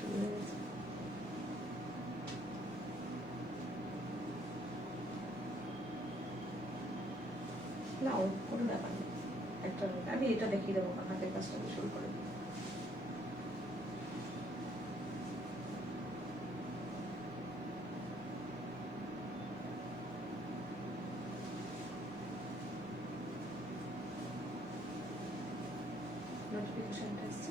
শুরু হয়ে গেছে। না ওর কোনো ব্যাপার নেই, একটা আমি এটা দেখিয়ে দেবো, হাতের কাজটা শুরু করে দেবো। নোটিফিকেশনটা এসছে।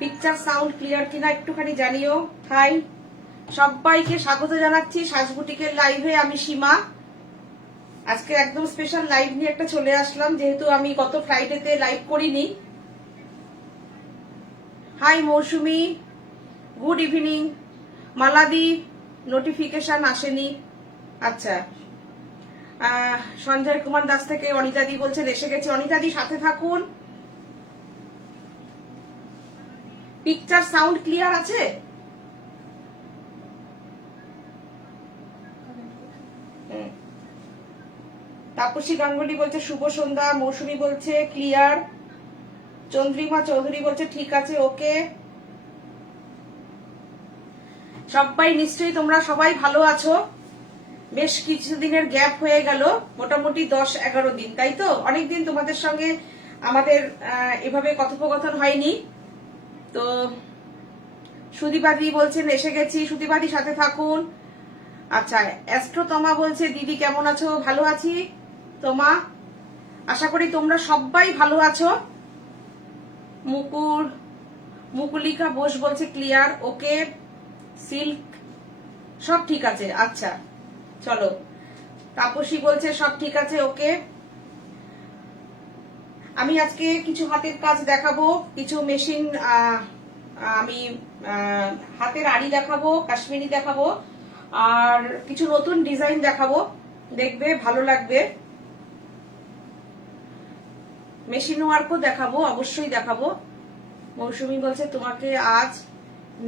পিকচার সাউন্ড ক্লিয়ার কিনা একটুখানি জানিও। হাই সবাইকে স্বাগত জানাচ্ছি সাজবুটিকের লাইভে। আমি সীমা। আজকে একদম স্পেশাল লাইভ নিয়ে একটা চলে আসলাম, যেহেতু আমি গত ফ্রাইডেতে লাইভ করিনি। হাই মৌসুমি, গুড ইভিনিং। মালাদি নোটিফিকেশন আসেনি। আচ্ছা, সঞ্জয় কুমার দাস থেকে অনিতাদি বলছেন এসে গেছে। অনিতাদি সাথে থাকুন। পিকচার সাউন্ড ক্লিয়ার আছে? তাপসী গাঙ্গুলি বলছে শুভ সন্ধ্যা। মৌসুমী বলছে ক্লিয়ার। চন্দ্রিমা চৌধুরী বলছে ঠিক আছে, ওকে। সবাই নিশ্চয়ই তোমরা সবাই ভালো আছো। বেশ কিছুদিনের গ্যাপ হয়ে গেল, মোটামুটি 10-11 দিন, তাই তো? অনেকদিন তোমাদের সঙ্গে আমাদের এভাবে কথোপকথন হয়নি। তো সুদীপাদি বলছেন এসে গেছি। সুদীপাদি সাথে থাকুন। আচ্ছা, অ্যাস্ট্রোতমা বলছে দিদি কেমন আছো? ভালো আছি তোমা, আশা করি তোমরা সবাই ভালো আছো। মুকুলিকা বোস বলছে ক্লিয়ার, ওকে। সিল্ক সব ঠিক আছে। আচ্ছা চলো। তাপসী বলছে সব ঠিক আছে, ওকে। আমি আজকে কিছু হাতের কাজ দেখাবো, কিছু মেশিন, আমি হাতের আড়ি দেখাবো, কাশ্মীরি দেখাবো, আর কিছু নতুন ডিজাইন দেখাবো। দেখবে ভালো লাগবে। মেশিন ওয়ার্কও দেখাবো, অবশ্যই দেখাবো। মৌসুমী বলছে তোমাকে আজ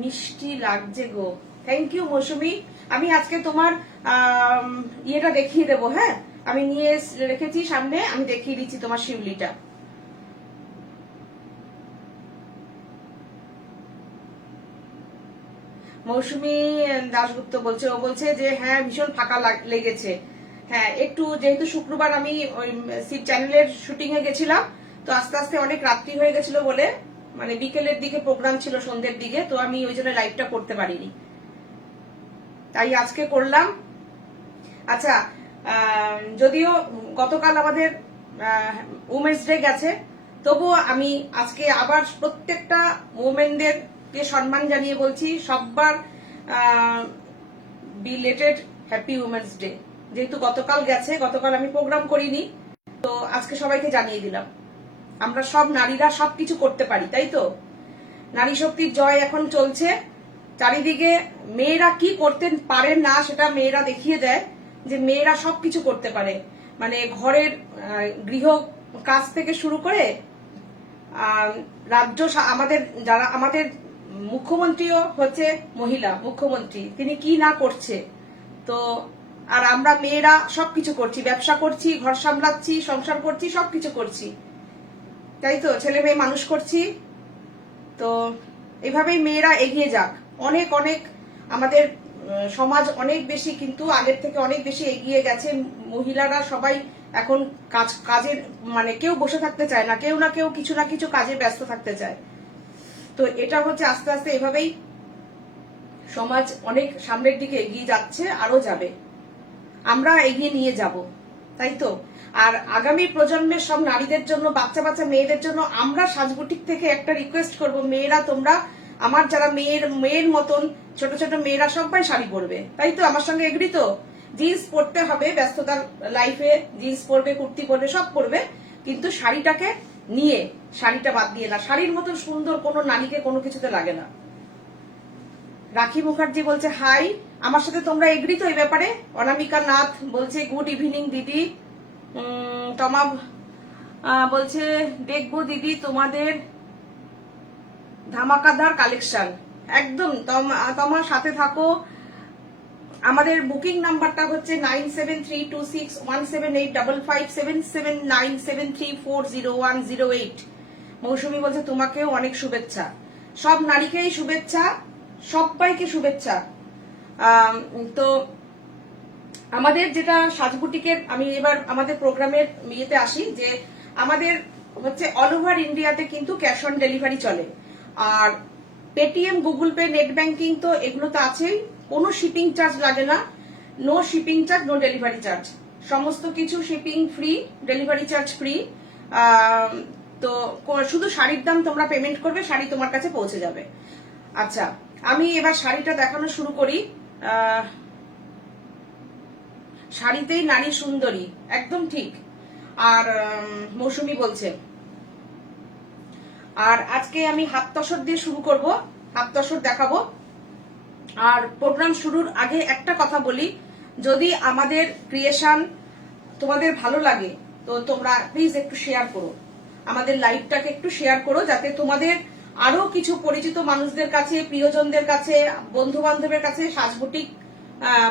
মিষ্টি লাগছে গো। থ্যাংক ইউ মৌসুমী। আমি আজকে তোমার ইয়েটা দেখিয়ে দেবো। হ্যাঁ, আমি নিয়ে রেখেছি সামনে, আমি দেখিয়ে দিচ্ছি তোমার শিউলিটা। মৌসুমী দাশগুপ্ত বলছে, ও বলছে যে হ্যাঁ ভীষণ ফাঁকা লেগেছে। হ্যাঁ, একটু যেহেতু শুক্রবার আমি ওই শিব চ্যানেলের শুটিং এ গেছিলাম, তো আস্তে আস্তে অনেক রাত্রি হয়ে গেছিল বলে, মানে বিকেলের দিকে প্রোগ্রাম ছিল, সন্ধ্যের দিকে, তো আমি ওই জন্য লাইভটা করতে পারিনি, তাই আজকে করলাম। আচ্ছা, যদিও গতকাল আমাদের উমেন্স ডে গেছে, তবুও আমি আজকে আবার প্রত্যেকটা উমেনদেরকে সম্মান জানিয়ে বলছি সবার বিলেটেড হ্যাপি উমেন্স ডে। যেহেতু গতকাল গেছে, গতকাল আমি প্রোগ্রাম করিনি, তো আজকে সবাইকে জানিয়ে দিলাম। আমরা সব নারীরা সবকিছু করতে পারি, তাই তো? নারী শক্তির জয় এখন চলছে চারিদিকে। মেয়েরা কি করতে পারেন না সেটা মেয়েরা দেখিয়ে দেয়, যে মেয়েরা সবকিছু করতে পারে। মানে ঘরের গৃহ কাজ থেকে শুরু করে রাজ্য, আমাদের যারা আমাদের মুখ্যমন্ত্রীও হচ্ছে মহিলা মুখ্যমন্ত্রী, তিনি কি না করছে। তো আর আমরা মেয়েরা সবকিছু করছি, ব্যবসা করছি, ঘর সামলাচ্ছি, সংসার করছি, সবকিছু করছি, তাই তো? ছেলে মেয়ে মানুষ করছি। তো এভাবেই মেয়েরা এগিয়ে যাক। অনেক অনেক আমাদের সমাজ অনেক বেশি, কিন্তু আগের থেকে অনেক বেশি এগিয়ে গেছে। মহিলারা সবাই এখন কাজের, মানে কেউ বসে থাকতে চায় না, কেউ না কেউ কিছু না কিছু কাজে ব্যস্ত থাকতে চায়। তো এটা হচ্ছে আস্তে আস্তে এভাবেই সমাজ অনেক সামনের দিকে এগিয়ে যাচ্ছে, আরো যাবে, আমরা এগিয়ে নিয়ে যাব, তাই তো? আর আগামী প্রজন্মের সব নারীদের জন্য, বাচ্চা বাচ্চা মেয়েদের জন্য আমরা সাজবুটিক থেকে একটা রিকোয়েস্ট করব, মেয়েরা তোমরা, আমার যারা মেয়ের মতন ছোট ছোট মেয়েরা সবাই শাড়ি পরবে, তাই তো? আমার সঙ্গে এগ্রি তো? জিন্স পরতে হবে, ব্যস্ততার লাইফে জিন্স পরবে, কুর্তি পরবে, সব পরবে, কিন্তু শাড়িটাকে নিয়ে, শাড়িটা বাদ দিয়ে না। শাড়ির মতন সুন্দর কোনো নারীকে কোনো কিছুতে লাগে না। রাখি মুখার্জি বলছে হাই, আমার সাথে তোমরা এগ্রি তো এই ব্যাপারে? অনামিকা নাথ বলছে গুড ইভিনিং দিদি। তমা বলছে দেখবো দিদি তোমাদের ধামাকাদার কালেকশন। একদম তোমার সাথে থাকো। আমাদের বুকিং নাম্বারটা হচ্ছে 97326178557797340108। মৌসুমী বলছে তোমাকেও অনেক শুভেচ্ছা। সব নারীকেই শুভেচ্ছা, সবাইকে শুভেচ্ছা। তো আমাদের যেটা সাজবুটিকের, আমি এবার আমাদের প্রোগ্রামের ইয়েতে আসি, যে আমাদের হচ্ছে অল ওভার ইন্ডিয়াতে কিন্তু ক্যাশ অন ডেলিভারি চলে। আর Paytm, Google Pay, net banking তো এগুলো তো আছেই। কোনো শিপিং চার্জ লাগে না, no shipping charge, no delivery charge, সমস্ত কিছু shipping free, delivery charge free. তো শুধু শাড়ির দাম তোমরা পেমেন্ট করবে, শাড়ি তোমার কাছে পৌঁছে যাবে। আচ্ছা, আমি এবার শাড়িটা দেখানো শুরু করি। শাড়িতেই নারী সুন্দরী, একদম ঠিক। আর মৌসুমী বলছে, আর আজকে আমি হাত তসর দিয়ে শুরু করব, হাত তসর দেখাবো। আর প্রোগ্রাম শুরুর আগে একটা কথা বলি, যদি আমাদের ক্রিয়েশন তোমাদের ভালো লাগে তো তোমরা প্লিজ একটু শেয়ার করো, আমাদের লাইভটাকে একটু শেয়ার করো, যাতে তোমাদের আরো কিছু পরিচিত মানুষদের কাছে, প্রিয়জনদের কাছে, বন্ধু বান্ধবের কাছে সাজবুটিক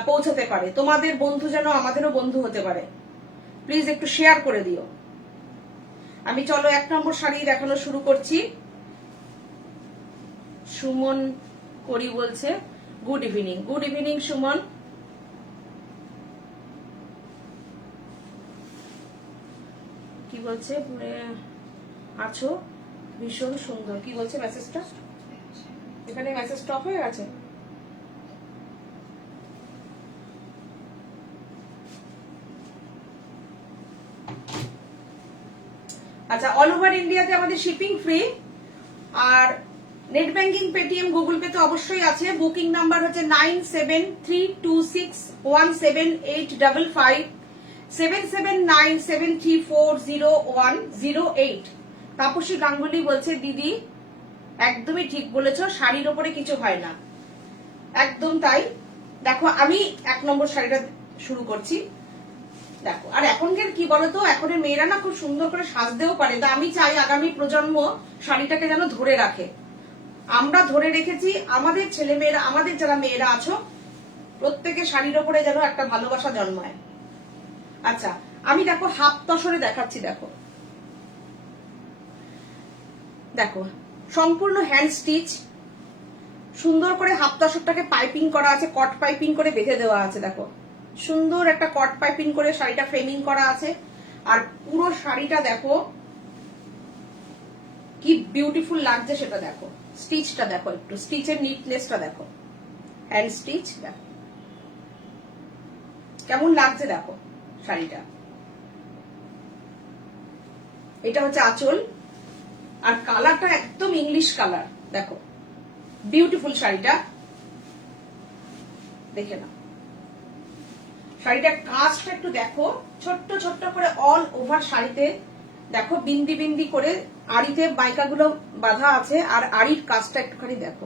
পৌঁছাতে পারে। তোমাদের বন্ধু যেন আমাদেরও বন্ধু হতে পারে। প্লিজ একটু শেয়ার করে দিও। আমি চলো 1 নম্বর শাড়ি দেখানো শুরু করছি। সুমন করি বলছে good evening. Good evening Suman. কি বলছে, আছো ভীষণ সুন্দর। কি বলছে মেসেজটা? এখানে মেসেজ স্টপ হয়ে গেছে। আচ্ছা, অল ওভার ইন্ডিয়াতে আমাদের শিপিং ফ্রি। আর net banking, Paytm, Google Pay তো অবশ্যই আছে। বুকিং নাম্বার হচ্ছে 9732617855 7797340108। তাপসী গাঙ্গুলি বলছে দিদি একদমই ঠিক বলেছো, শাড়ির ওপরে কিছু হয় না। একদম তাই। দেখো, আমি 1 নম্বর শাড়িটা শুরু করছি। দেখো, আর এখনকার কি বলতো, এখনের মেয়েরা না খুব সুন্দর করে সাজতেও পারে। তা আমি চাই আগামী প্রজন্ম শাড়িটাকে যেন ধরে রাখে। আমরা ধরে রেখেছি, আমাদের ছেলে মেয়েরা, আমাদের যারা মেয়েরা আছো, প্রত্যেকে শাড়ির ওপরে যেন একটা ভালোবাসা জন্মায়। আচ্ছা, আমি দেখো হাফ তসরে দেখাচ্ছি। দেখো দেখো সম্পূর্ণ হ্যান্ড স্টিচ, সুন্দর করে হাফ তসরটাকে পাইপিং করা আছে, কট পাইপিং করে বেঁধে দেওয়া আছে। দেখো সুন্দর একটা কট পাইপিং করে শাড়িটা ফ্রেমিং করা আছে। আর পুরো শাড়িটা দেখো কি বিউটিফুল লাগছে সেটা দেখো। স্টিচটা দেখো, একটু স্টিচের নিটনেসটা দেখো, হ্যান্ড স্টিচ দেখো কেমন লাগছে। দেখো শাড়িটা, এটা হচ্ছে আঁচল। আর কালারটা একদম ইংলিশ কালার। দেখো বিউটিফুল শাড়িটা, দেখে নাও। শাড়িটার কাজটা একটু দেখো, ছোট্ট ছোট্ট করে অল ওভার শাড়িতে দেখো বিন্দি বিন্দি করে আড়িতে বাইকাগুলো বাঁধা আছে। আর আড়ির কাজটা একটুখানি দেখো,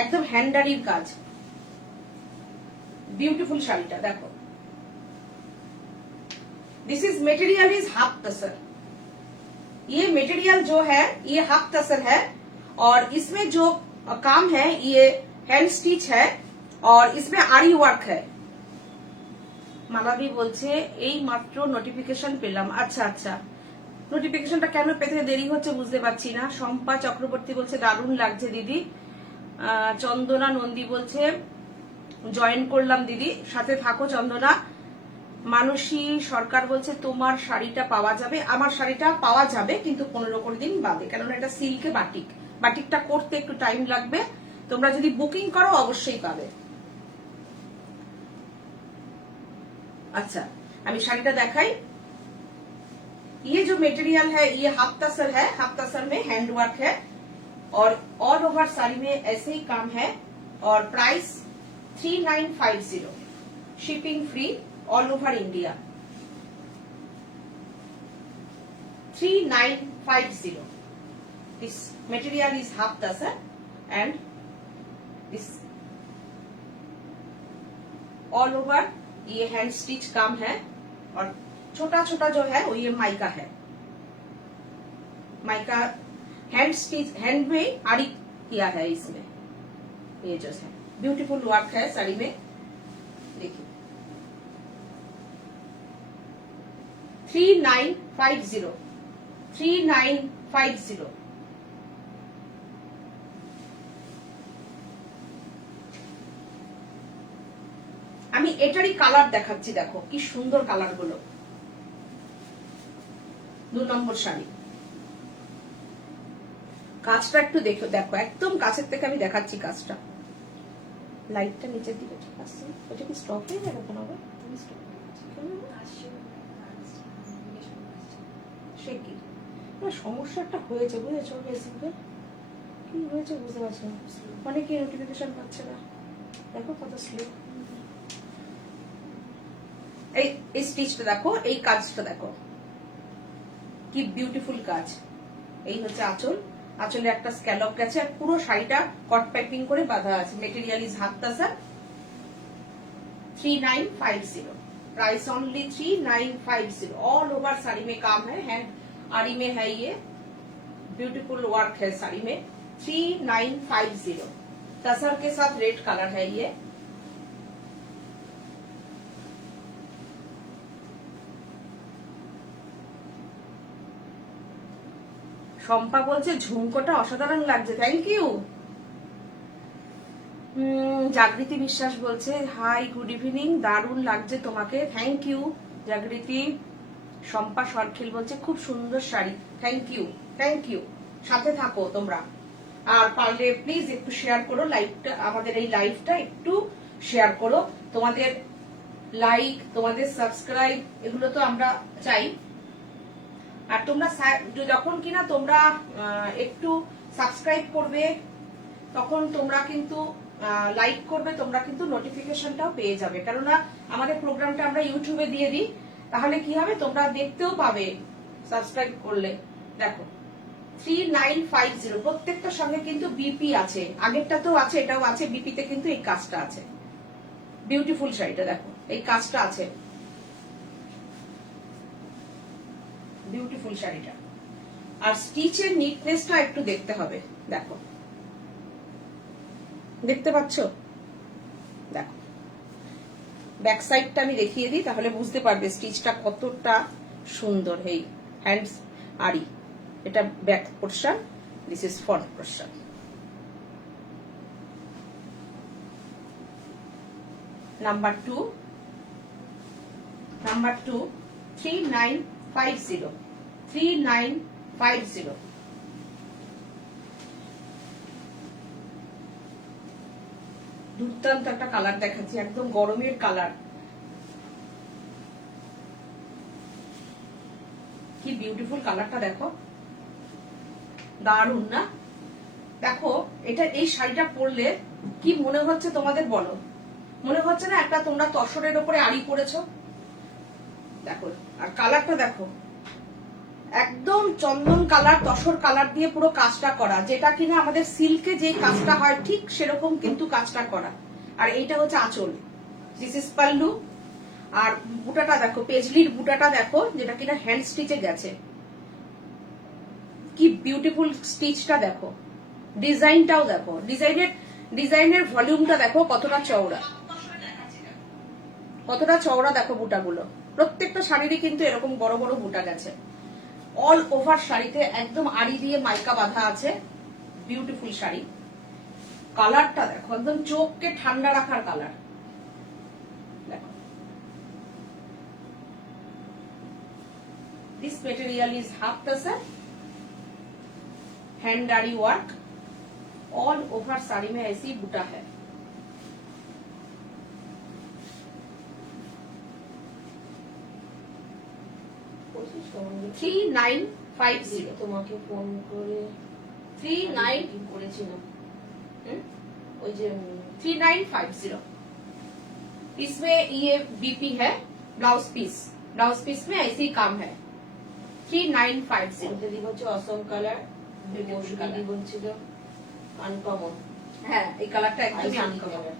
একদম হ্যান্ড আড়ির কাজ। বিউটিফুল শাড়িটা দেখো। This is material is half tussar. ये मटेरियल जो है ये हाफ टसर है। और इसमें जो काम है ये हैंड स्टिच है और इसमें आरी वर्क है। মালাবি বলছে এই মাত্র নোটিফিকেশন পেলাম। আচ্ছা আচ্ছা, নোটিফিকেশনটা কেন পেতে দেরি হচ্ছে বুঝতে পারছি না। শম্পা চক্রবর্তী বলছে দারুণ লাগছে দিদি। চন্দনা নন্দী বলছে জয়েন করলাম দিদি, সাথে থাকো চন্দনা। মানসী সরকার বলছে তোমার শাড়িটা পাওয়া যাবে। আমার শাড়িটা পাওয়া যাবে কিন্তু 15-20 দিন বাদে, কেননা এটা সিল্কে বাটিক, বাটিকটা করতে একটু টাইম লাগবে। তোমরা যদি বুকিং করো অবশ্যই পাবে। अच्छा, अभी শাড়িটা দেখাই। ये जो मटेरियल है ये हाफ तसर है। हाफ तसर में हैंड वर्क है और ऑल ओवर साड़ी में ऐसे ही काम है। और price 3950, shipping free all over India. 3950। This material is half tussar and this all over ये हैंड स्टिच काम है और छोटा छोटा जो है वो ये माइका है। माइका हैंड स्टिच, हैंड में आरी किया है इसमें। ये जो है ब्यूटीफुल वर्क है साड़ी में, देखिए 3950 3950। আমি এটারই কালার দেখাচ্ছি, দেখো কি সুন্দর কালার গুলো। 2 নম্বর শাড়ি, কাজটা একটু দেখো, দেখো একদম কাছের থেকে আমি দেখাচ্ছি কাজটা। লাইটটা নিচের দিকে ঠিক আছে, ওটা কি স্টপ হয়ে যাবে এখন আবার? সে কি সমস্যাটা হয়েছে বুঝেছো? ফেসবুকে কি হয়েছে বুঝতে পারছি না, অনেকে নোটিফিকেশন পাচ্ছে না, দেখো কত স্লো। এই স্টিচটা দেখো, এই কাজটা দেখো কি বিউটিফুল কাজ। এই হচ্ছে আঁচল, আঁচলে একটা স্ক্যালপ গেছে আর পুরো শাড়িটা কট পাইপিং করে বাঁধা আছে। মেটেরিয়াল ইজ হাত তাসা। 3950, price only 3950। All over sari में काम है, हैंड आरी में है, ये ब्यूटीफुल वर्क है साड़ी में। 3950 तसर के साथ रेड कलर है ये। শম্পা বলছে ঝুমকোটা অসাধারণ লাগছে, থ্যাংক ইউ। জাগৃতি বিশ্বাস বলছে হাই গুড ইভিনিং, দারুণ লাগছে তোমাকে, থ্যাংক ইউ জাগৃতি। শম্পা সরখিল বলছে খুব সুন্দর sari, thank you thank you. সাথে থাকো তোমরা, আর পারলে প্লিজ একটু শেয়ার করো লাইভটা, আমাদের এই লাইভটা একটু শেয়ার করো। তোমাদের লাইক, তোমাদের সাবস্ক্রাইব, এগুলো তো আমরা চাই। আর তোমরা যখন কিনা তোমরা একটু সাবস্ক্রাইব করবে, তখন তোমরা কিন্তু লাইক করবে, তোমরা কিন্তু নোটিফিকেশনটাও পেয়ে যাবে। কেননা আমাদের প্রোগ্রামটা আমরা ইউটিউবে দিয়ে দিই, তাহলে কি হবে তোমরা দেখতেও পাবে সাবস্ক্রাইব করলে। দেখো 3950, প্রত্যেকটার সঙ্গে কিন্তু বিপি আছে, আগেরটাতেও আছে, এটাও আছে, বিপিতে কিন্তু এই কাজটা আছে। বিউটিফুল শাড়িটা দেখো, এই কাজটা আছে, বিউটিফুল শাড়িটা। আর স্টিচের নিটনেসটা একটু দেখতে হবে, দেখো দেখতে পাচ্ছ, দেখো ব্যাক সাইডটা আমি দেখিয়ে দিই, তাহলে বুঝতে পারবে স্টিচটা কতটা সুন্দর। এই হ্যান্ডস আরি, এটা back portion, this is front portion. Number 2 3950 3950। দুর্দান্ত একটা কালার দেখাচ্ছি, একদম গরমের কালার, কি বিউটিফুল কালারটা দেখো, দারুণ না? দেখো এটা, এই শাড়িটা পরলে কি মনে হচ্ছে তোমাদের বলো? মনে হচ্ছে না একটা তোমরা তসরের উপরে আড়ি পরেছো? দেখো, আর কালারটা দেখো, একদম চন্দন কালার, তসর কালার দিয়ে পুরো কাজটা করা, যেটা কিনা আমাদের সিল্কে যে কাজটা হয় ঠিক সেরকম কিন্তু কাজটা করা। আর এইটা হচ্ছে আঁচল, দিস ইজ পাল্লু। আর বুটাটা দেখো, পেজলির বুটাটা দেখো, যেটা কিনা হ্যান্ড স্টিচে গেছে, কি বিউটিফুল স্টিচটা দেখো, ডিজাইনটাও দেখো, ডিজাইনের ভলিউমটা দেখো কতটা চওড়া, কতটা চওড়া দেখো বুটাগুলো। প্রত্যেকটা শাড়িরই কিন্তু এরকম বড় বড় বুটা গেছে। অল ওভার শাড়িতে একদম আড়ি দিয়ে মাইকা বাঁধা আছে, বিউটিফুল শাড়ি। কালারটা দেখো, একদম চোখকে ঠান্ডা রাখার কালার দেখো। This material is half tussar, hand aari work, all over sari में ऐसी बूटा है। थ्री 3950 তোমাকে ফোন করে 39 করেছিলাম, ওই যে 3950। इसमें ये बीपी है, ब्लाउज पीस में ऐसे ही काम है। 3950। দিদি বলছে অসম কালার, দিদি বলছিল আনকমন। হ্যাঁ, এই কালারটা একদমই আনকমন।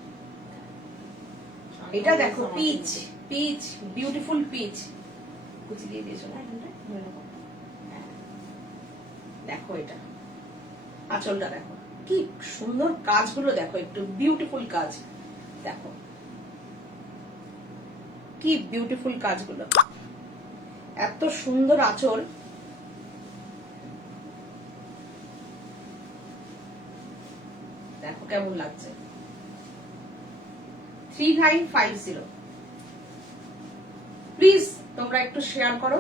এটা দেখো, পিচ পিচ, বিউটিফুল পিচ, কুচি দিয়ে দিয়েছো না এখানটা? দেখো এটা আঁচলটা দেখো কি সুন্দর, কাজগুলো দেখো, একটু বিউটিফুল কাজ দেখো, কি বিউটিফুল কাজগুলো, এত সুন্দর আঁচল। দেখো কেমন লাগছে। 3950 প্লিজ তোমরা একটু শেয়ার করো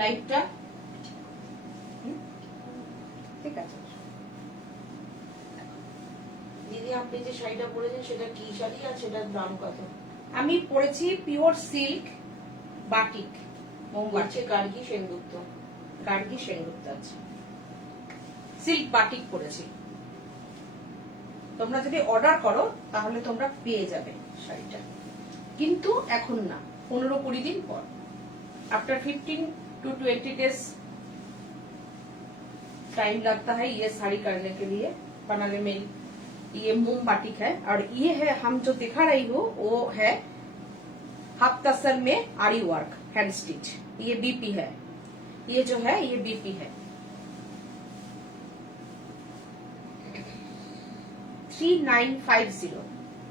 লাইভটা। ঠিক আছে দিদি, আপনি যে শাড়িটা পরেছেন সেটা কি শাড়ি আর সেটার দাম কত? আমি পরেছি পিওর সিল্ক বাটিক, মোমবাতি গার্গি সেনগুপ্ত। গার্গি সেনগুপ্ত আছে, সিল্ক বাটিক পরেছি। তোমরা যদি অর্ডার করো তাহলে তোমরা পেয়ে যাবে শাড়িটা, কিন্তু এখন না, 15-20 দিন পর, आफ्टर 15 to 20 डेज टाइम लगता है ये साड़ी करने के लिए, बनाने में। ये मोम बाटिक है और ये है हम जो दिखा रही हूँ वो है हाफ तसर में आरी वर्क हैंड स्टिच। ये बीपी है, ये जो है ये बीपी है। 3950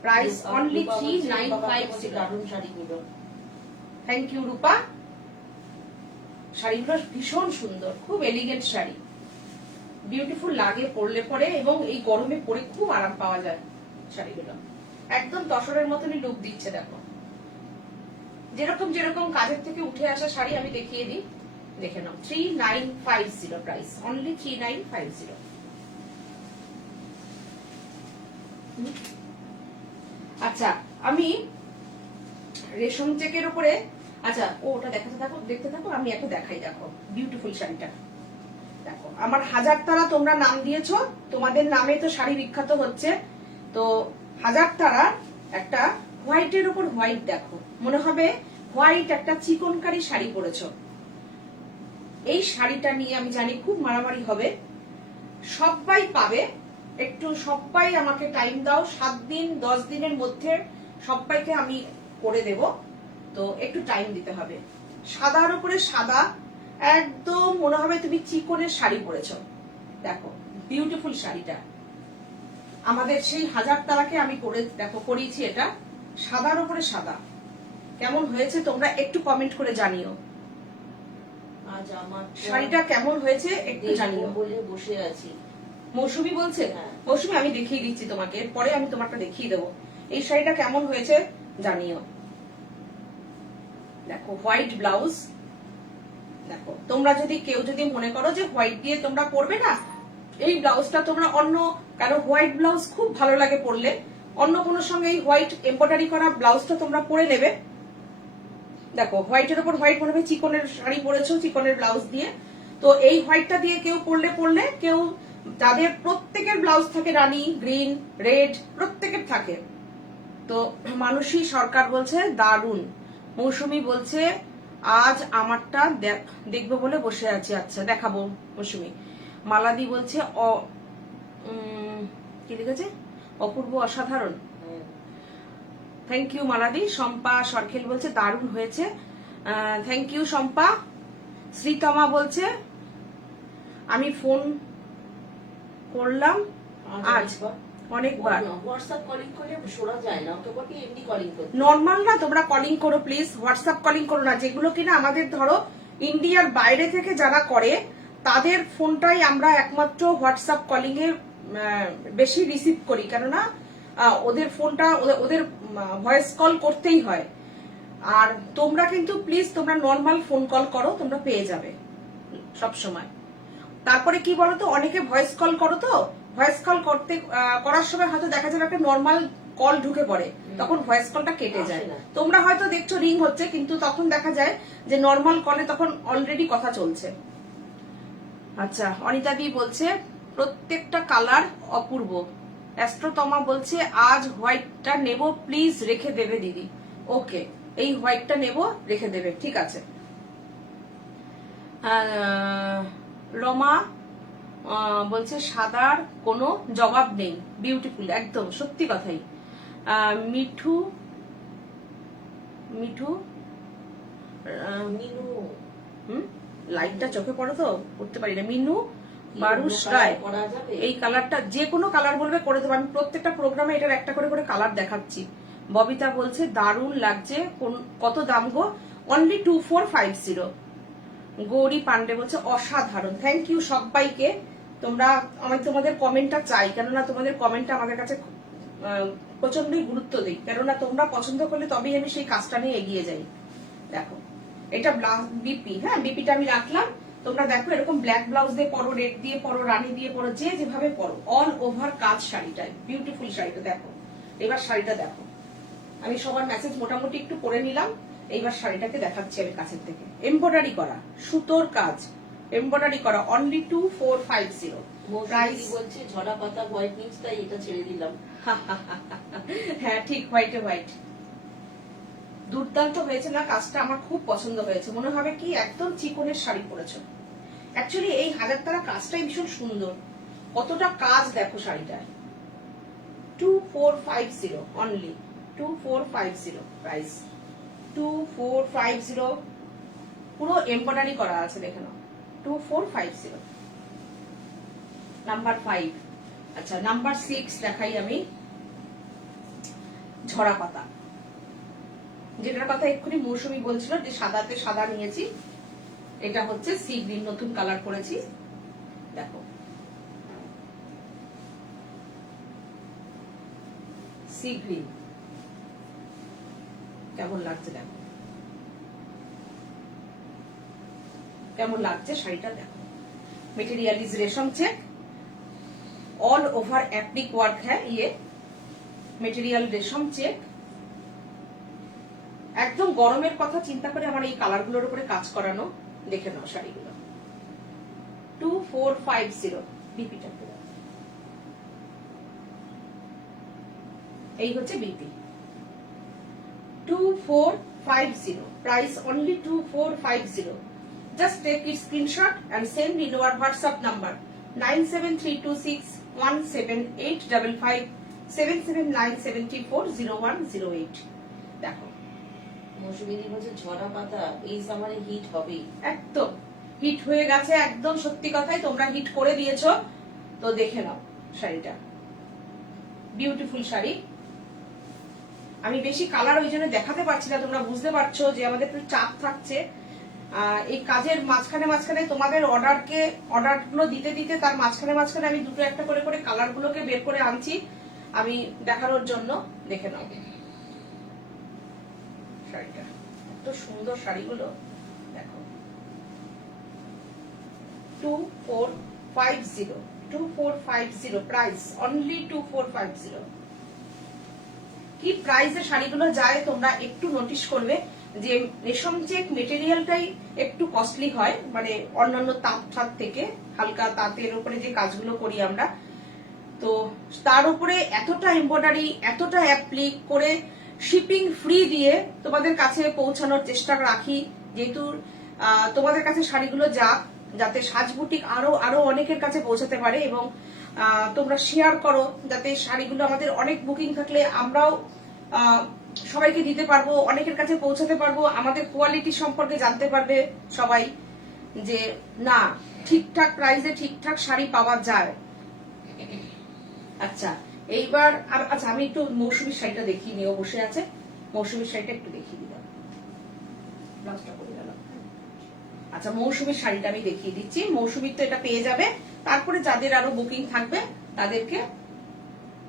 प्राइस ओनली 3950। দারুণ শাড়িগুলো। থ্যাংক ইউ রূপা। শাড়িগুলো ভীষণ সুন্দর, খুব এলিগেন্ট শাড়ি, বিউটিফুল লাগে পরলে পরে, এবং এই গরমে পরে খুব আরাম পাওয়া যায় শাড়িগুলো। একদম তসরের মতনই লুক দিচ্ছে দেখো, যেরকম যেরকম কাজের থেকে উঠে আসা শাড়ি আমি দেখিয়ে দিই, দেখে নাও। 3950 প্রাইস অনলি 3950। আচ্ছা আমি রেশম চেকের উপরে, আচ্ছা ওটা দেখাতে থাকো, দেখতে থাকো, আমি একটু দেখাই। দেখো বিউটিফুল শাড়িটা দেখো, আমার হাজার তারা তোমরা নাম দিয়েছো, তোমাদের নামে তো শাড়ি বিখ্যাত হচ্ছে। তো হাজার তারা একটা হোয়াইটের উপর হোয়াইট, দেখো মনে হবে হোয়াইট একটা চিকনকারি শাড়ি পরেছো। এই শাড়িটা নিয়ে আমি জানি খুব মারামারি হবে, সবাই পাবে। একটু সবাই আমাকে টাইম দাও, 7 দিন 10 দিনের মধ্যে সবাইকে আমি করে দেব, তো একটু টাইম দিতে হবে। সাদার উপরে সাদা, একদম মনে হবে তুমি চিকনের শাড়ি পরেছো। দেখো বিউটিফুল শাড়িটা, আমাদের সেই হাজার তারাকে আমি করে দেখো করিয়েছি, এটা সাদার উপরে সাদা। কেমন হয়েছে তোমরা একটু কমেন্ট করে জানিও। আজ আমার শাড়িটা কেমন হয়েছে একটু জানিও। বলে বসে আছি। মৌসুমি বলছে, হ্যাঁ। মৌসুমি আমি দেখিয়ে দিচ্ছি তোমাকে, পরে আমি তোমারটা দেখিয়ে দেবো। এই শাড়িটা কেমন হয়েছে জানিও। দেখো হোয়াইট ব্লাউজ, দেখো তোমরা যদি কেউ যদি মনে করো যে হোয়াইট দিয়ে তোমরা পরবে না, এই ব্লাউজটা তোমরা অন্য কারো, হোয়াইট ব্লাউজ খুব ভালো লাগে পরলে, অন্য কোনো সঙ্গে এই হোয়াইট এমব্রয়ডারি করা ব্লাউজটা তোমরা পরে নেবে। দেখো হোয়াইটের উপর হোয়াইট, মনে হবে চিকনের শাড়ি পরেছো চিকনের ব্লাউজ দিয়ে। তো এই হোয়াইটটা দিয়ে কেউ পরলে কেউ, তাদের প্রত্যেকের ব্লাউজ থাকে রানী, গ্রিন, রেড, প্রত্যেকের থাকে। তো মানসী সরকার বলছে দারুন। মৌসুমি বলছে আজ আমারটা দেখবো বলে বসে আছি। আচ্ছা দেখাবো মৌসুমি। মালাদি বলছে কি লিখেছে, অপূর্ব অসাধারণ। থ্যাংক ইউ মালাদি। শম্পা সরখেল বলছে দারুণ হয়েছে, থ্যাংক ইউ শম্পা। শ্রীতমা বলছে আমি ফোন করলাম আজ অনেকবার, হোয়াটসঅ্যাপ কলিং করে শোনা যায় না, ওকে বলি এমনি কলিং করতে। নর্মাল না, তোমরা কলিং করো প্লিজ, হোয়াটসঅ্যাপ কলিং করো না। যেগুলো কিনা আমাদের ধরো ইন্ডিয়ার বাইরে থেকে যারা করে তাদের ফোনটাই আমরা একমাত্র হোয়াটসঅ্যাপ কলিং এ বেশি রিসিভ করি, কেননা ওদের ফোনটা ওদের ভয়েস কল করতেই হয়। আর তোমরা কিন্তু প্লিজ তোমরা নর্মাল ফোন কল করো, তোমরা পেয়ে যাবে সব সময়। তারপরে কি বলতো, অনেকে ভয়েস কল করো, তো ভয়েস কল করার সময় হয়তো দেখা যাবে একটা নর্মাল কল ঢুকে পড়ে, তখন ভয়েস কলটা কেটে যায়। তোমরা হয়তো দেখছো রিং হচ্ছে, কিন্তু তখন দেখা যায় যে নর্মাল কলে তখন অলরেডি কথা চলছে। আচ্ছা অনিতা দি বলছে প্রত্যেকটা কালার অপূর্ব। অ্যাস্ট্রোতমা বলছে আজ হোয়াইটটা নেব প্লিজ, রেখে দেবে দিদি। ওকে, এই হোয়াইটটা নেব, রেখে দেবে, ঠিক আছে। রমা বলছে সাদার কোনো জবাব নেই, বিউটিফুল, একদম সত্যি কথাই। মিঠু মিঠু মিনু, লাইটটা চোখে পড়ে তো পড়তে পারি না। মিনু বারুশ অন্য গায়ে colour করা যাবে? এই কালারটা যে কোনো কালার বলবে করে দেবো। আমি প্রত্যেকটা প্রোগ্রামে এটার একটা করে করে কালার দেখাচ্ছি। ববিতা বলছে দারুণ লাগছে, কত দাম গো? অনলি 2450। গৌরী পান্ডে বলছে অসাধারণ। থ্যাংক ইউ সবাইকে। আমি তোমাদের কমেন্টটা চাই, কেননা তোমাদের কমেন্টটা আমাদের কাছে প্রচন্ডই গুরুত্ব দিই, কেননা তোমরা পছন্দ করলে তবেই আমি সেই কাজটা নিয়ে এগিয়ে যাই। দেখো এটা বিপি, হ্যাঁ বিপিটা আমি রাখলাম। তোমরা দেখো এরকম ব্ল্যাক ব্লাউজ দিয়ে পরো, রেড দিয়ে পরো, রানী দিয়ে পরো, যে যেভাবে পরো, অল ওভার কাজ শাড়িটা, বিউটিফুল শাড়িটা দেখো। এবার শাড়িটা দেখো, আমি সবার মেসেজ মোটামুটি একটু পরে নিলাম। এইবার শাড়িটাকে দেখাচ্ছি আমি কাছের থেকে। এমব্রয়ডারি করা, সুতোর কাজ, এমব্রয়ডারি করা, অনলি 2450। প্রাইস বলছে ঝরা পাতা হোয়াইট মিক্স, তাই এটা ছেড়ে দিলাম। হ্যাঁ ঠিক, হোয়াইটে হোয়াইট। দুর্দান্ত হয়েছে না কাজটা? আমার খুব পছন্দ হয়েছে। মনে হবে কি একদম চিকনের শাড়ি পরেছো। অ্যাকচুয়ালি এই হাজারতারা কাজটাই ভীষণ সুন্দর। কতটা কাজ দেখো শাড়িটায়। 2450 অনলি, 2450 প্রাইস, 2450। পুরো এমব্রয়ডারি করা আছে, দেখে নাও, 2450। নাম্বার 5। আচ্ছা নাম্বার 6 দেখাই আমি। ঝরা পাতা, যেটার কথা এক্ষুনি মৌসুমী বলছিল যে সাদাতে সাদা নিয়েছি। এটা হচ্ছে সি গ্রিন, নতুন কালার করেছি। দেখো সি গ্রিন কেমন লাগছে, দেখো কেমন লাগছে শাড়িটা। দেখো মেটেরিয়াল इज रेशम check, all over applique work है ये। মেটেরিয়াল রেশম চেক। একদম গরমের কথা চিন্তা করে আমার এই কালারগুলোর উপরে কাজ করানো। দেখে নাও শাড়িগুলো, 2450 বিপিটা। এই হচ্ছে BP, 2450 price, only 2450। Just take it screenshot and send in our WhatsApp number 9732617855 7797400108। দেখো মৌসুমী বলছে ঝরা পাতা এই সামারে হিট হবে। একদম হিট হয়ে গেছে, একদম সত্যি কথাই, তোমরা হিট করে দিয়েছো। তো দেখে নাও শাড়িটা, বিউটিফুল শাড়ি। আমি বেশি কালার ওই জন্য দেখাতে পারছি না, তোমরা বুঝতে পারছো যে আমাদের একটু চাপ থাকছে এই কাজের মাঝখানে মাঝখানে। তোমাদের অর্ডারগুলো দিতে দিতে তার মাঝখানে মাঝখানে আমি দুটো একটা করে করে কালারগুলোকে বের করে আনছি আমি দেখানোর জন্য। দেখে নাও শাড়িটা, এত সুন্দর শাড়িগুলো। দেখো 2450 প্রাইস, অনলি 2450। কি প্রাইসে শাড়িগুলো যায় তোমরা একটু নোটিস করবে যে রেশম চেক মেটেরিয়ালটাই একটু কস্টলি হয়, মানে অন্যান্য তাঁত থেকে হালকা তাঁতের উপরে যে কাজগুলো করি আমরা, তো তার উপরে এতটা এমব্রয়ডারি, এতটা অ্যাপ্লিক করে শিপিং ফ্রি দিয়ে তোমাদের কাছে পৌঁছানোর চেষ্টা রাখি। যেহেতু তোমাদের কাছে শাড়িগুলো যাতে সাজ বুটিক আরো অনেকের কাছে পৌঁছাতে পারে, এবং তোমরা শেয়ার করো যাতে শাড়িগুলো আমাদের অনেক বুকিং থাকলে আমরাও সবাইকে দিতে পারবো, অনেকের কাছে পৌঁছাতে পারবো, আমাদের কোয়ালিটি সম্পর্কে জানতে পারবে সবাই যে না ঠিকঠাক প্রাইসে ঠিকঠাক শাড়ি পাওয়া যায়। আচ্ছা এইবার আচ্ছা আমি একটু মৌসুমীর শাড়িটা দেখিয়ে নিও, বসে আছে। মৌসুমীর শাড়িটা একটু দেখিয়ে দিলাম, ব্লাউজটা করে গেলাম। আচ্ছা মৌসুমীর শাড়িটা আমি দেখিয়ে দিচ্ছি। মৌসুমীর তো এটা পেয়ে যাবে, তারপরে যাদের আরো বুকিং থাকবে তাদেরকে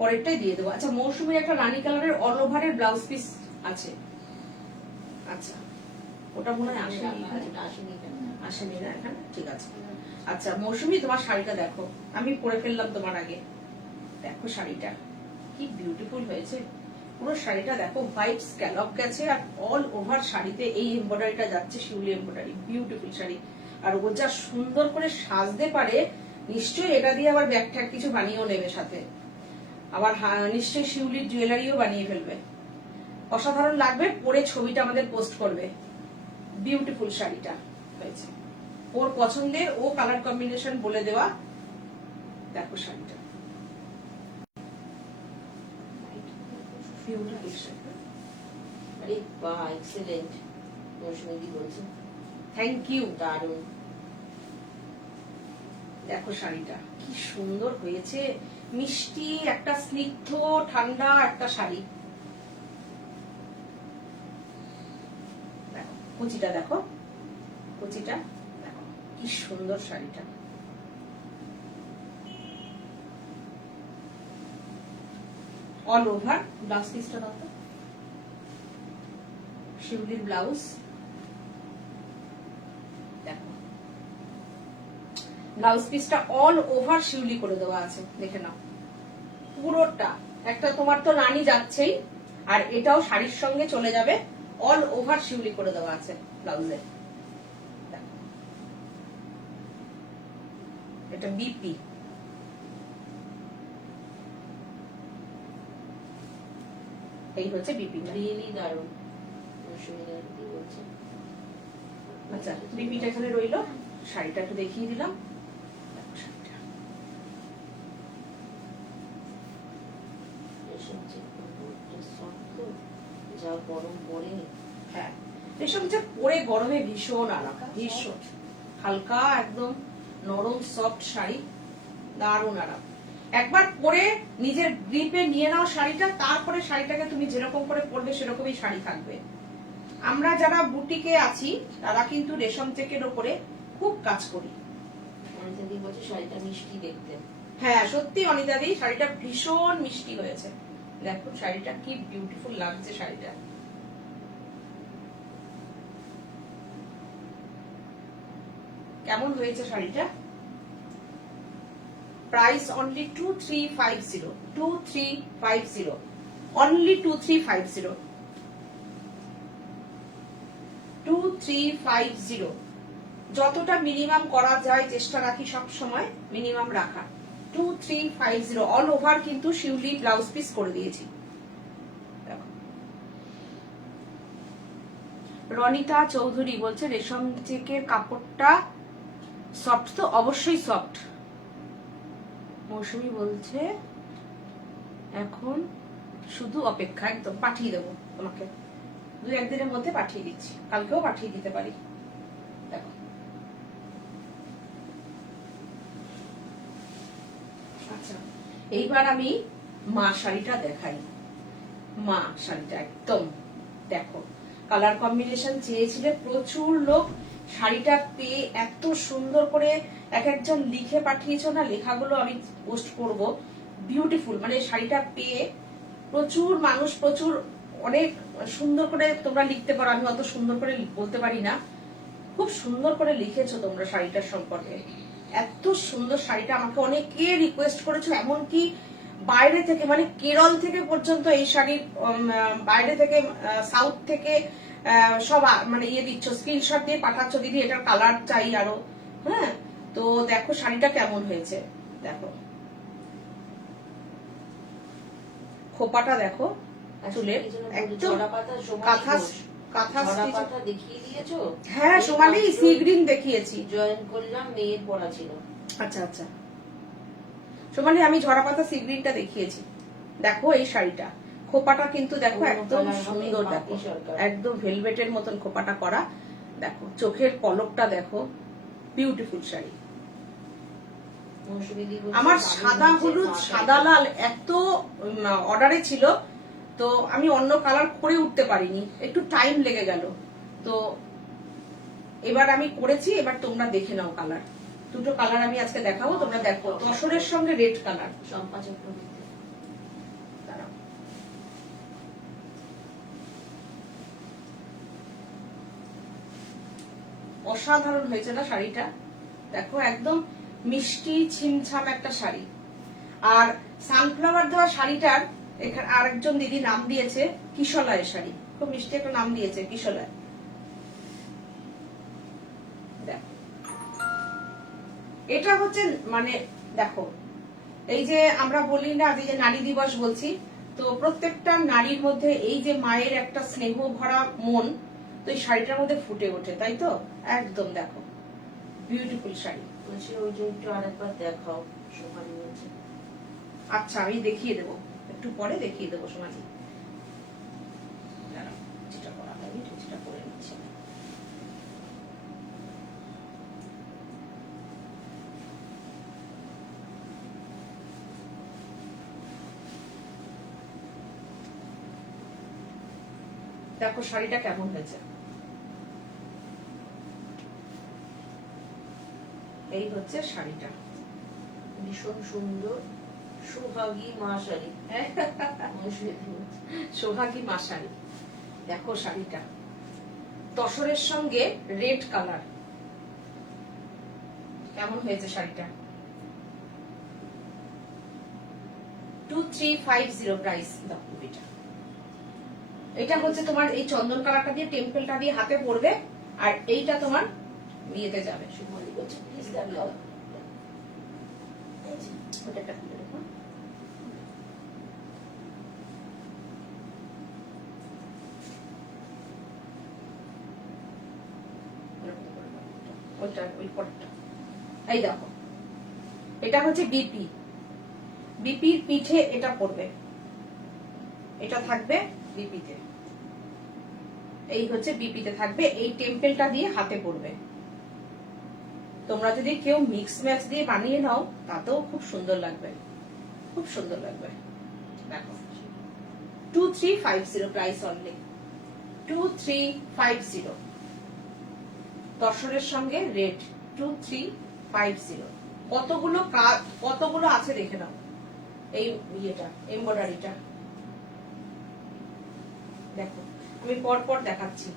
পরেরটাই দিয়ে দেবো। আচ্ছা মৌসুমীর একটা রানী কালারের অল ওভারের ব্লাউজ পিস আছে। আচ্ছা ওটা মনে হয় আসেনি না এখানে, ঠিক আছে। আচ্ছা মৌসুমী তোমার শাড়িটা দেখো, আমি পরে ফেললাম তোমার আগে। দেখো শাড়িটা কি বিউটিফুল হয়েছে। পুরো শাড়িটা দেখো হোয়াইট স্ক্যালপ গেছে, আর অল ওভার শাড়িতে এই এমব্রয়ডারিটা যাচ্ছে, শিউলি এমব্রয়ডারি, বিউটিফুল শাড়ি। আর ও যা সুন্দর করে সাজতে পারে, নিশ্চয়ই এটা দিয়ে আবার ব্যাগ ট্যাগ কিছু বানিয়েও নেবে সাথে, আবার নিশ্চয়ই শিউলির জুয়েলারিও বানিয়ে ফেলবে। অসাধারণ লাগবে, পরে ছবিটা আমাদের পোস্ট করবে। বিউটিফুল শাড়িটা হয়েছে, ওর পছন্দের, ও কালার কম্বিনেশন বলে দেওয়া। দেখো শাড়িটা বিউটিফুল শাড়ি। আরে বাহ এক্সেলেন্ট, মৌসুমী বলছে থ্যাংক ইউ। দারুণ। দেখো শাড়িটা কি সুন্দর হয়েছে, মিষ্টি একটা স্নিগ্ধ ঠান্ডা একটা শাড়ি। দেখো কুচিটা, দেখো কুচিটা, দেখো কি সুন্দর শাড়িটা। অল ওভার ব্লাউজ পিসটা দাও তো, শিউলির ব্লাউজ। দেখো ব্লাউজ পিসটা অল ওভার শিউলি করে দেওয়া আছে, দেখে নাও পুরোটা। একটা তোমার তো রানী যাচ্ছেই, আর এটাও শাড়ির সঙ্গে চলে যাবে, অল ওভার শিউলি করে দেওয়া আছে ব্লাউজে। এটা বিপি, এই হচ্ছে বিপিটা। রিয়েলি দারুণ। অসুবিধা কি বলছে? আচ্ছা বিপিটা এখানে রইলো, শাড়িটা একটু দেখিয়ে দিলাম। দেখো শাড়িটা রেশম চেক করবো, সফট যা গরম পড়েনি। হ্যাঁ রেশম যে পরে গরমে ভীষণ আরাম, ভীষণ হালকা একদম নরম সফট শাড়ি, দারুণ আরাম। একবার পরে নিজের গ্রিপে নিয়ে নাও শাড়িটা, তারপরে শাড়িটাকে তুমি যেরকম করে পরবে সেরকমই শাড়ি থাকবে। আমরা যারা বুটিকে আছি তারা কিন্তু রেশম চেকের ওপরে খুব কাজ করি। অনিতাদি বলছে শাড়িটা মিষ্টি দেখতে। হ্যাঁ সত্যি অনিতাদি শাড়িটা ভীষণ মিষ্টি হয়েছে। দেখো শাড়িটা কি বিউটিফুল লাগছে শাড়িটা। কেমন হয়েছে শাড়িটা? Price only 2350, 2350, only 2350, 2350। যতটা মিনিমাম করা যায় চেষ্টা রাখি সব সময় মিনিমাম রাখা। 2350 অল ওভার কিন্তু শিউলি ব্লাউজ পিস করে দিয়েছি। রনিতা চৌধুরী বলছে রেশম চেকের কাপড়টা সফট, তো অবশ্যই সফট। মৌসুমী বলছে এখন শুধু অপেক্ষা, একদম পাঠিয়ে দেবো তোমাকে, 2-1 দিনের মধ্যে পাঠিয়ে দিচ্ছি, কালকেও পাঠিয়ে দিতে পারি। দেখো আচ্ছা এইবার আমি মা শাড়িটা দেখাই। মা শাড়িটা একদম দেখো, কালার কম্বিনেশন চেয়েছিলে প্রচুর লোক, শাড়িটা পেয়ে এত সুন্দর করে এক একজন লিখে পাঠিয়েছো না, লেখাগুলো আমি পোস্ট করব। বিউটিফুল, মানে শাড়িটা পেয়ে প্রচুর মানুষ, প্রচুর অনেক সুন্দর করে তোমরা লিখতে পারো, আমি অত সুন্দর করে বলতে পারি না, খুব সুন্দর করে লিখেছো তোমরা শাড়িটার সম্পর্কে। এত সুন্দর শাড়িটা আমাকে অনেকে রিকোয়েস্ট করেছো, এমনকি বাইরে থেকে মানে কেরল থেকে পর্যন্ত এই শাড়ির বাইরে থেকে সাউথ থেকে সব মানে ইয়ে দিচ্ছ, স্ক্রিনশট দিয়ে পাঠাচ্ছ, দিদি এটার কালার চাই আরো। হ্যাঁ তো দেখো শাড়িটা কেমন হয়েছে, দেখো খোপাটা দেখো চুলের একদম কাঁথা কাঁথা দেখিয়ে দিয়েছো। হ্যাঁ সোমালি সি গ্রিন দেখিয়েছি, জয়েন করলাম, মেয়ের পড়া ছিল। আচ্ছা আচ্ছা সোমালি আমি ঝরাপাতা সি গ্রিনটা দেখিয়েছি। দেখো এই শাড়িটা খোপাটা কিন্তু দেখো একদম সুন্দর, দেখো একদম ভেলভেটের মতন খোপাটা করা। দেখো চোখের পলকটা দেখো, বিউটিফুল শাড়ি। আমার সাদা হলুদ সাদা লাল এত অর্ডারে ছিল, তো আমি অন্য কালার করে উঠতে পারিনি, একটু টাইম লেগে গেল। তো এবার আমি করেছি, এবার তোমরা দেখে নাও কালার, দুটো কালার আমি আজকে দেখাবো, তোমরা দেখো। তসরের সঙ্গে রেড কালার, চম্পা চক্রবর্তী। অসাধারণ হয়েছে না শাড়িটা? দেখো একদম মিষ্টি ছিমছাম একটা শাড়ি। আর সানফ্লাওয়ার দেওয়া শাড়িটার এখানে আরেকজন দিদি নাম দিয়েছে কিশলয় শাড়ি, খুব মিষ্টি একটা নাম দিয়েছে কিশলয়। দেখো এটা হচ্ছে মানে দেখো এই যে আমরা বলি না যে নারী দিবস বলছি, তো প্রত্যেকটা নারীর মধ্যে এই যে মায়ের একটা স্নেহ ভরা মন, তো এই শাড়িটার মধ্যে ফুটে ওঠে, তাই তো? একদম দেখো বিউটিফুল শাড়ি। বলছি ওই যে একটু আরেকবার দেখাও, সোমালি বলছে। আচ্ছা আমি দেখিয়ে দেবো, একটু পরে দেখিয়ে দেবো সোনালি। যেটা করা হয়নি সেটা করে নিচ্ছি। দেখো শাড়িটা কেমন হয়েছে। এই হচ্ছে শাড়িটা, ভীষণ সুন্দর সোহাগী মা শাড়ি। সোহাগী মা শাড়ি। দেখো শাড়িটা তসরের সঙ্গে রেড কালার, কেমন হয়েছে শাড়িটা। 2350 প্রাইস। দেখো এটা হচ্ছে তোমার এই চন্দন কালারটা দিয়ে টেম্পলটা দিয়ে হাতে পড়বে, আর এইটা তোমার বিয়েতে যাবে। সুমলি বলছে প্লিজ দেখাও। ওটা একটা খুলে দেখো। ওইটা ওই পটটা এই দেখো, এটা হচ্ছে বিপি, বিপির পিঠে এটা পড়বে, এটা থাকবে বিপিতে। এই হচ্ছে বিপিতে থাকবে, এই টেম্পেলটা দিয়ে হাতে পড়বে। তোমরা যদি কেউ মিক্স ম্যাচ দিয়ে বানিয়ে নাও তাতেও খুব সুন্দর লাগবে, খুব সুন্দর লাগবে। দেখো 2350 প্রাইস অনলি, 2350। তসরের সঙ্গে রেড 2350। কতগুলো কাজ, কতগুলো আছে দেখে নাও। এই ইয়েটা এমব্রয়ডারিটা দেখো, আমি পর পর দেখাচ্ছি।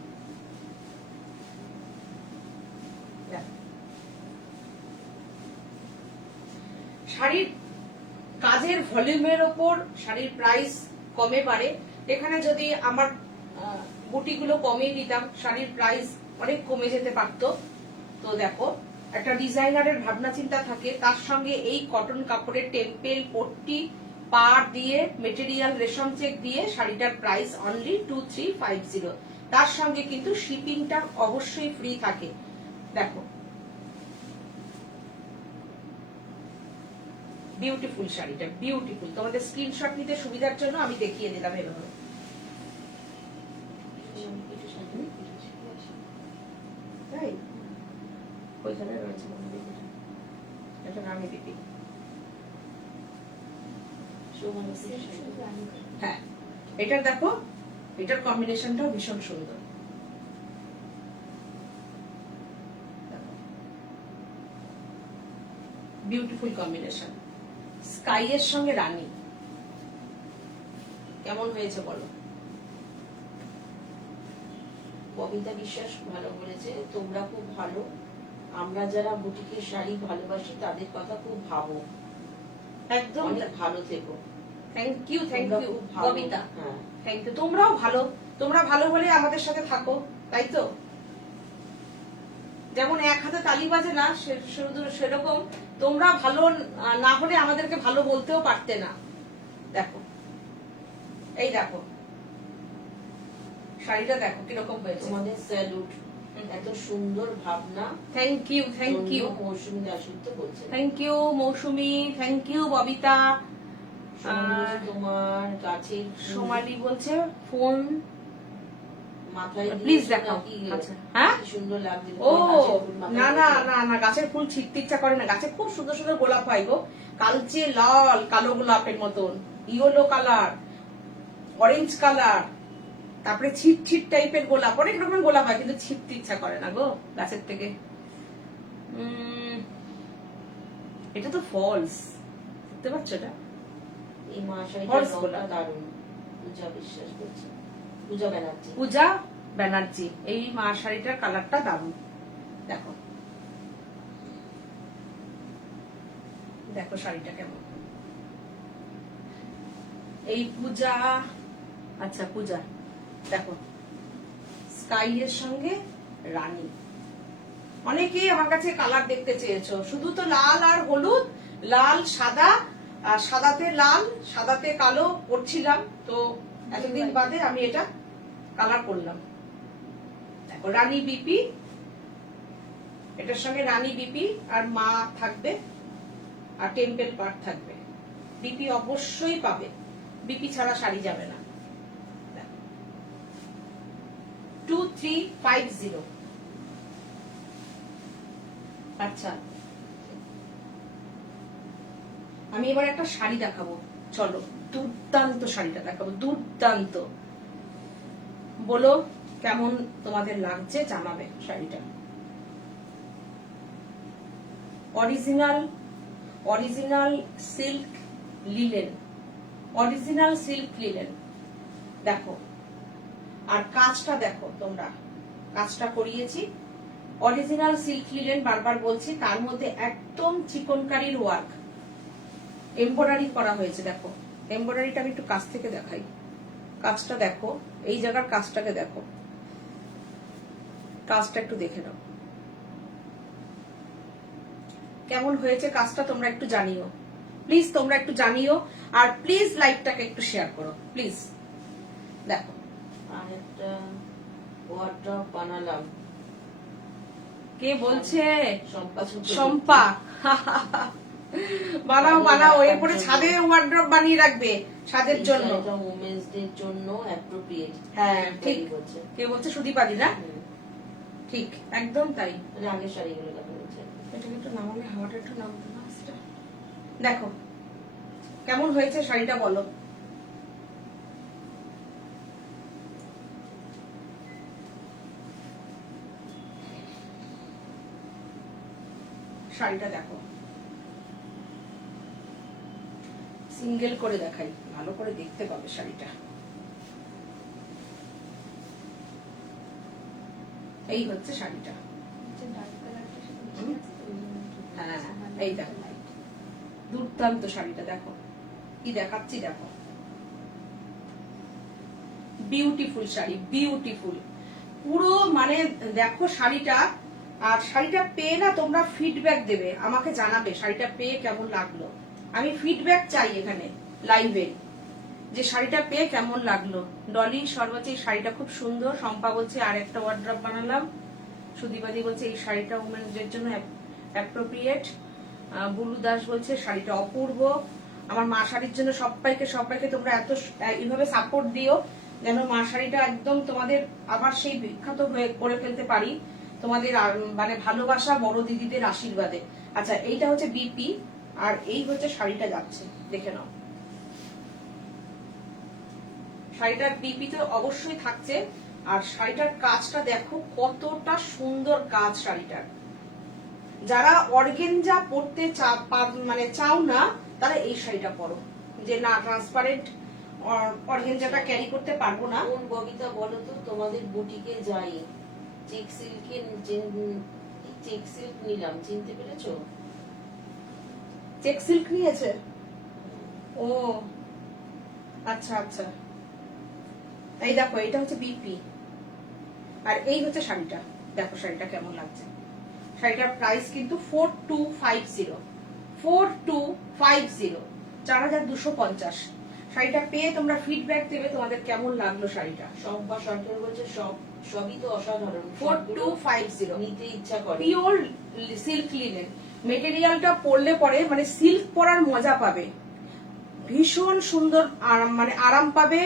শাড়ির কাজের ভলিউমের ওপর শাড়ির প্রাইস কমে পারে। এখানে যদি আমার বুটিগুলো কমিয়ে দিতাম শাড়ির প্রাইস অনেক কমে যেতে পারতো। তো দেখো একটা ডিজাইনারের ভাবনা চিন্তা থাকে, তার সঙ্গে এই কটন কাপড়ের টেম্পেল পট্টি পাড় দিয়ে মেটেরিয়াল রেশম চেক দিয়ে শাড়িটার প্রাইস অনলি 2350। তার সঙ্গে কিন্তু শিপিংটা অবশ্যই ফ্রি থাকে। দেখো বিউটিফুল শাড়িটা, বিউটিফুল। তোমাদের স্ক্রিনশট নিতে সুবিধার জন্য আমি দেখিয়ে দিলাম এভাবে। তাই ওইখানে রয়েছে এটা রানী বিপি। হ্যাঁ এটার দেখো, এটার কম্বিনেশনটাও ভীষণ সুন্দর। বিউটিফুল কম্বিনেশন, স্কাই এর সঙ্গে রানী। কেমন হয়েছে বলো। ববিতা বিশ্বাস ভালো বলেছে, তোমরা খুব ভালো, আমরা যারা বুটিকের শাড়ি ভালোবাসি তাদের কথা খুব ভাবো, একদম অনেক ভালো থেকো। Thank you, thank you Babita. হ্যাঁ থ্যাংক ইউ। তোমরাও ভালো, তোমরা ভালো বলে আমাদের সাথে থাকো, তাই তো। যেমন এক হাতে তালি বাজে না, সেরকম তোমরা ভালো না হলে আমাদেরকে ভালো বলতেও পারতে না। দেখো এই দেখো শাড়িটা দেখো কিরকম হয়েছে। তোমাদের স্যালুট, এত সুন্দর ভাবনা। Thank you, thank you Mousumi দাসত্ব বলছে। Thank you Mousumi, thank you Babita. তোমার কাছে সোমালি বলছে ফোন মাথায় প্লিজ দেখাও। আচ্ছা হ্যাঁ সুন্দর লাগছে। ও না না না না, গাছের ফুল ছিটতে ইচ্ছা করে না, গাছে খুব সুন্দর সুন্দর গোলাপ হয় গো, কালচে লাল কালো গোলাপের মতন, ইয়েলো কালার, অরেঞ্জ কালার, তারপরে ছিট ছিট টাইপের গোলাপ, অনেক রকমের গোলাপ হয়, কিন্তু ছিটতে ইচ্ছা করে না গো গাছের থেকে। এটা তো ফলস, দেখতে পাচ্ছ এটা। এই মা শাড়িটা দারুণ। পূজা বিশ্বাস বলছে, পূজা ব্যানার্জি, পূজা ব্যানার্জি। এই মা শাড়িটার কালারটা দারুণ। দেখো দেখো শাড়িটা কেমন। এই পূজা, আচ্ছা পূজা দেখো স্কাই এর সঙ্গে রানী। অনেকেই আমার কাছে কালার দেখতে চেয়েছো, শুধু তো লাল আর হলুদ, লাল সাদা আর সাদাতে লাল সাদাতে কালো করছিলাম, তো এতদিন বাদে আমি এটা কালার করলাম। দেখো রানী বিপি, এটার সঙ্গে রানী বিপি আর মা থাকবে আর টেম্পেল পার্ট থাকবে। বিপি অবশ্যই পাবে, বিপি ছাড়া শাড়ি যাবে না। 2350। আচ্ছা আমি এবার একটা শাড়ি দেখাবো, চলো দুর্দান্ত শাড়িটা দেখাবো, দুর্দান্ত বলো কেমন তোমাদের লাগছে, জানাবে শাড়িটা। Original silk linen, original silk linen. দেখো, আর কাজটা দেখো তোমরা, কাজটা করিয়েছি অরিজিনাল সিল্ক লিলেন, বারবার বলছি। তার মধ্যে একদম চিকনকারির ওয়ার্ক, এমব্রয়ডারি করা হয়েছে। দেখো এমব্রয়ডারিটা আমি একটু কাছ থেকে দেখাই। কাজটা দেখো, এই জায়গার কাজটাকে দেখো, কাজটা একটু দেখে নাও কেমন হয়েছে কাজটা, তোমরা একটু জানিও প্লিজ, তোমরা একটু জানিও। আর প্লিজ লাইভটাকে একটু শেয়ার করো প্লিজ। দেখো আর একটা ওয়ার্ড্রপ বানালাম। কে বলছে? শম্পা ছোট। শম্পা। বানাও বানাও, এরপরে ছাদে ওয়ার্ড্রপ বানিয়ে রাখবে ছাদের জন্য। এটা উমেন্স ডের জন্য অ্যাপ্রোপ্রিয়েট। হ্যাঁ ঠিক বলছে। কে বলছে? সুদীপাদি না? ঠিক একদম তাই। মানে আগের শাড়িগুলো কথা বলছে। এটা একটু নামালে, হাওয়াটা একটু নামতো না আজকে। দেখো কেমন হয়েছে শাড়িটা বলো। শাড়িটা দেখো, সিঙ্গেল করে দেখাই, ভালো করে দেখতে পাবে শাড়িটা। এই হচ্ছে শাড়িটা। হ্যাঁ এই দেখো, দুর্দান্ত শাড়িটা দেখো, কি দেখাচ্ছি দেখো, বিউটিফুল শাড়ি, বিউটিফুল পুরো। মানে দেখো শাড়িটা, আর শাড়িটা পেয়ে না তোমরা ফিডব্যাক দেবে, আমাকে জানাবে শাড়িটা পেয়ে কেমন লাগলো। আমি ফিডব্যাক চাই এখানে লাইভে, যে শাড়িটা পেয়ে কেমন লাগলো। ডলি সর্বোচ্চ এই শাড়িটা খুব সুন্দর। শম্পা বলছে আর একটা ওয়ার্ড্রপ বানালাম। সুদীপাদি বলছে এই শাড়িটা উমেন্সদের জন্য অ্যাপ্রোপ্রিয়েট। বুলু দাস বলছে শাড়িটা অপূর্ব। আমার মা শাড়ির জন্য সবাইকে তোমরা এত এইভাবে সাপোর্ট দিও, যেন মা শাড়িটা একদম তোমাদের আবার সেই বিখ্যাত হয়ে করে ফেলতে পারি, তোমাদের মানে ভালোবাসা, বড় দিদিদের আশীর্বাদে। আচ্ছা এইটা হচ্ছে বিপি, আর এই হচ্ছে শাড়িটা যাচ্ছে, দেখে নাও। শাড়িটার বিপি তো অবশ্যই থাকছে, আর শাড়িটার কাজটা দেখো কতটা সুন্দর কাজ শাড়িটার। যারা অর্গেনজা পরতে মানে চাও না, তারা এই শাড়িটা পরো, যে না ট্রান্সপারেন্ট অর্গেনজাটা ক্যারি করতে পারবো না। কোন ববিতা বলো তো, তোমাদের বুটিকে যাই, চেক সিল্ক নিলাম, চিনতে পেরেছো? চেক সিল্ক নিয়েছে? ও আচ্ছা আচ্ছা। এই দেখো এটা হচ্ছে বিপি, আর এই হচ্ছে শাড়িটা। দেখো শাড়িটা কেমন লাগছে। শাড়িটার প্রাইস কিন্তু 4250, 4250, 4250। শাড়িটা পেয়ে তোমরা ফিডব্যাক দেবে তোমাদের কেমন লাগলো শাড়িটা। শম্পা সরকার বলছে সবই তো অসাধারণ, 4250 নিতে ইচ্ছা করে। পিওর সিল্ক লিনেন মেটেরিয়ালটা পরলে পরে মানে সিল্ক পরার মজা পাবে, ভীষণ সুন্দর মানে আরাম পাবে,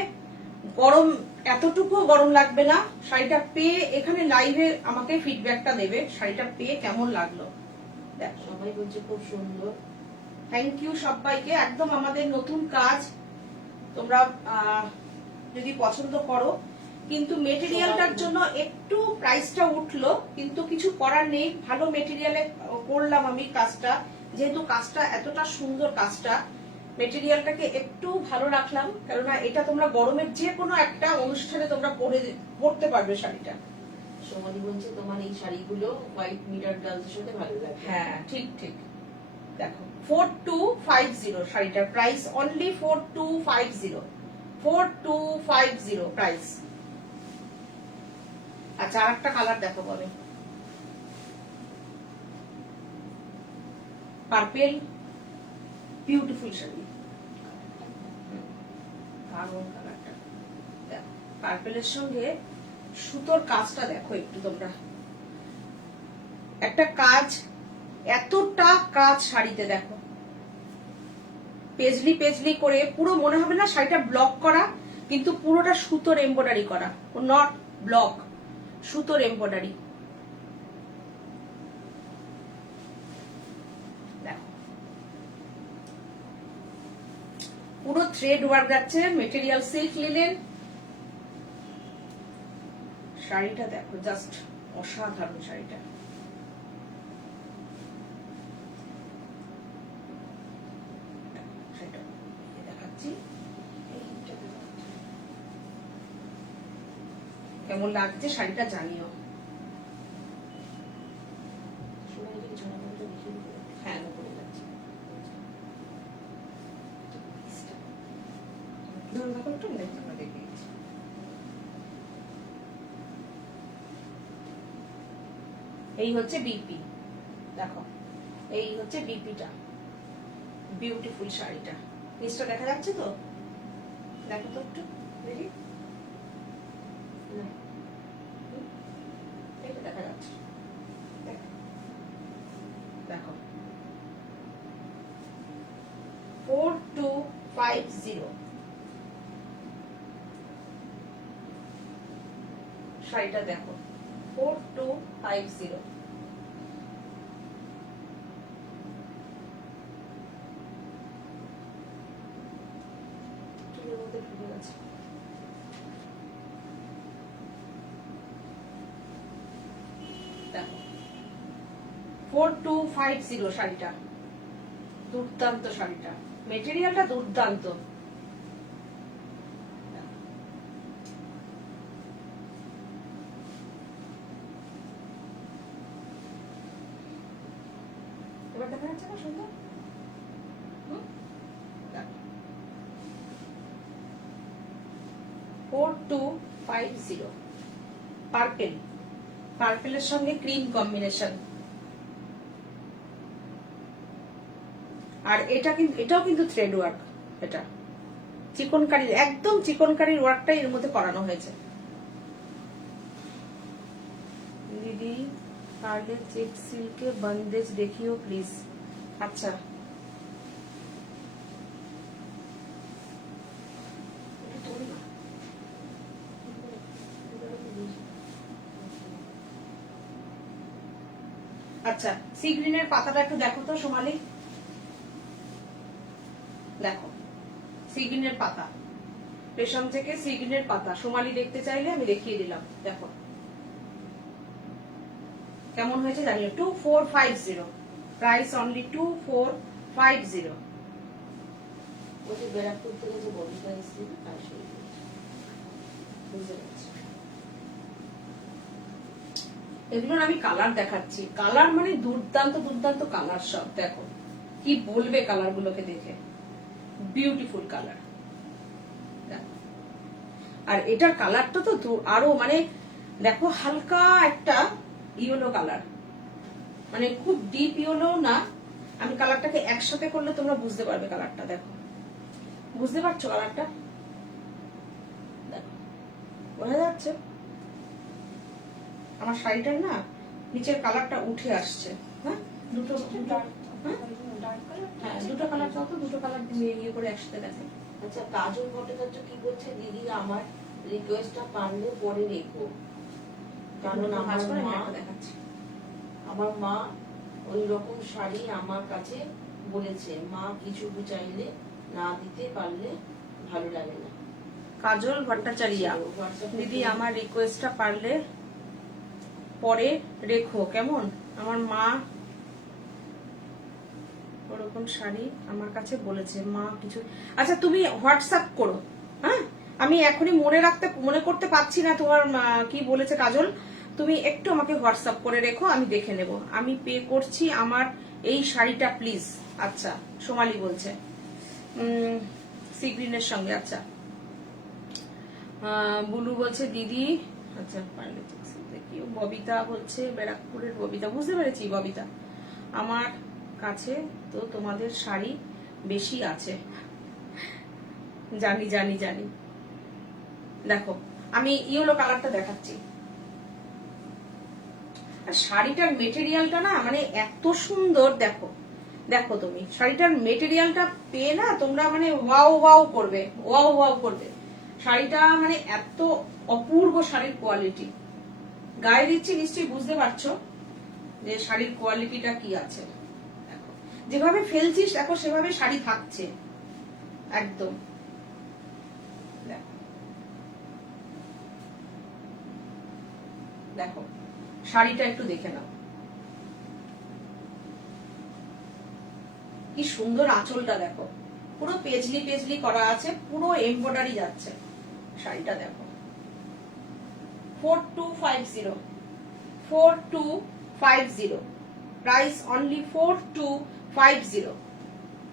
গরম এতটুকু গরম লাগবে না। শাড়িটা পেয়ে এখানে লাইভে আমাকে ফিডব্যাকটা দেবে শাড়িটা পেয়ে কেমন লাগলো। সবাই বলছে খুব সুন্দর। থ্যাংক ইউ সবাইকে। একদম আমাদের নতুন কাজ, তোমরা যদি পছন্দ করো, কিন্তু মেটেরিয়ালটার জন্য একটু প্রাইসটা উঠলো, কিন্তু কিছু করার নেই। ভালো মেটেরিয়ালে করলাম আমি কাজটা, যেহেতু কাজটা এতটা সুন্দর, কাজটা মেটেরিয়ালটাকে একটু ভালো রাখলাম, কেননা এটা তোমরা গরমের যে কোনো একটা অনুষ্ঠানে তোমরা পরতে পারবে শাড়িটা। সোমালি বলছে তোমার এই শাড়িগুলো হোয়াইট মিরর ব্লাউজের সাথে ভালো লাগে। হ্যাঁ ঠিক ঠিক। দেখো 4250 শাড়িটার প্রাইস, অনলি 4250, 4250 প্রাইস। আচ্ছা আর একটা কালার দেখো বলে, পার্পেল, বিউটিফুল শাড়ি, দারুণ কালারটা। দেখো পার্পেলের সঙ্গে সুতোর কাজটা দেখো একটু তোমরা, একটা কাজ, এতটা কাজ শাড়িতে দেখো, পেজলি পেজলি করে পুরো মনে হবে না শাড়িটা ব্লক করা, কিন্তু পুরোটা সুতোর এমব্রয়ডারি করা, নট ব্লক, সুতোর এমব্রয়ডারি। দেখো পুরো থ্রেড ওয়ার্ক যাচ্ছে, মেটেরিয়াল সিল্ক লিনেন, শাড়িটা দেখো, জাস্ট অসাধারণ শাড়িটা। শাড়িটা দেখাচ্ছি, কেমন লাগছে শাড়িটা জানিও। হ্যাঁ, করে যাচ্ছে। ধরুন দেখো একটু, আমরা দেখে নিচ্ছি। এই হচ্ছে বিপি, দেখো এই হচ্ছে বিপিটা, বিউটিফুল শাড়িটা। নিচটা দেখা যাচ্ছে তো? দেখো তো একটু দেখি, এটা দেখা যাচ্ছে, দেখো 4250 শাড়িটা দেখো, 4250। চুলের মধ্যে ঢুকে গেছে। দেখো 4250 শাড়িটা, দুর্দান্ত শাড়িটা, মেটেরিয়ালটা দুর্দান্ত। এবার দেখা যাচ্ছে না সুন্দর? 4250, পার্পেল, পার্পেলের সঙ্গে ক্রিম কম্বিনেশন। আর এটা কিন্তু, এটাও কিন্তু থ্রেড ওয়ার্ক, এটা চিকনকারির, একদম চিকনকারির ওয়ার্কটাই এর মধ্যে করানো হয়েছে। দিদি পারলে চেক সিল্কে বন্দেজ দেখিও প্লিজ। আচ্ছা, আচ্ছা, সি গ্রিনের পাতাটা একটু দেখো তো সোমালি, দেখো সি গ্রিনের পাতা, রেশম থেকে সি গ্রিনের পাতা। সোমালি দেখতে চাইলে আমি দেখিয়ে দিলাম, দেখো কেমন হয়েছে জানিও। 2450, প্রাইস অনলি 2450। ওই ব্যারাকপুর থেকে যে বডিটা এসেছিল তার সেই বুঝতে পারছি। এগুলোর আমি কালার দেখাচ্ছি, কালার মানে দুর্দান্ত দুর্দান্ত কালার সব। দেখো কি বলবে কালার গুলোকে দেখে, বিউটিফুল কালার। আর এটার কালারটা তো আরো মানে দেখো, হালকা একটা ইয়েলো কালার, মানে খুব ডিপ ইয়েলো না। আমি কালারটাকে একসাথে করলে তোমরা বুঝতে পারবে কালারটা। দেখো, বুঝতে পারছো কালারটা? দেখো, বোঝা যাচ্ছে? আমার শাড়িটার না নিচের কালারটা উঠে আসছে। হ্যাঁ, দুটো হ্যাঁ, দুটো কালার চাও তো? দুটো কালার ইয়ে করে একসাথে দেখো। আচ্ছা, কাজল ভট্টাচার্য কি বলছে, দিদি আমার রিকোয়েস্টটা পারলে পরে রেখো, কারণ আমার মা ওই রকম শাড়ি আমার কাছে বলেছে, মা কিছু চাইলে না দিতে পারলে ভালো লাগে না। কাজল ভট্টাচার্য, দিদি আমার রিকোয়েস্টটা পারলে পরে রেখো, কেমন? আমার মা ওরকম শাড়ি আমার কাছে বলেছে, মা কিছু। আচ্ছা, তুমি হোয়াটসঅ্যাপ করো, হ্যাঁ? আমি এখনই মনে করতে পারছি না তোমার কি বলেছে কাজল। তুমি একটু আমাকে হোয়াটসঅ্যাপ করে রেখো, আমি দেখে নেব। আমি পে করছি আমার এই শাড়িটা প্লিজ। আচ্ছা, সোমালি বলছে সি গ্রিনের সঙ্গে। আচ্ছা, বুলু বলছে দিদি, আচ্ছা পারলে দেখিও। ববিতা বলছে, ব্যারাকপুরের ববিতা, বুঝতে পেরেছি ববিতা, আমার কাছে তো তোমাদের শাড়ি বেশি আছে। জানি জানি জানি। দেখো, আমি ইয়েলো কালারটা দেখাচ্ছি। শাড়িটার মেটেরিয়ালটা না মানে এত সুন্দর। দেখো, দেখো তুমি শাড়িটার মেটেরিয়ালটা পেয়ে না তোমরা মানে ওয়াও ওয়াও করবে, ওয়াও ওয়াও করবে। শাড়িটা মানে এত অপূর্ব শাড়ির কোয়ালিটি। গায়ে দিচ্ছি, নিশ্চয়ই বুঝতে পারছো যে শাড়ির কোয়ালিটিটা কি আছে। দেখো, যেভাবে ফেলছিস দেখো সেভাবে শাড়ি থাকছে একদম। দেখো, দেখো শাড়িটা একটু দেখে নাও, কি সুন্দর আঁচলটা দেখো, পুরো পেজলি পেজলি করা আছে, পুরো এমব্রয়ডারি যাচ্ছে। শাড়িটা দেখো 4250, 4250, প্রাইস অনলি 4250।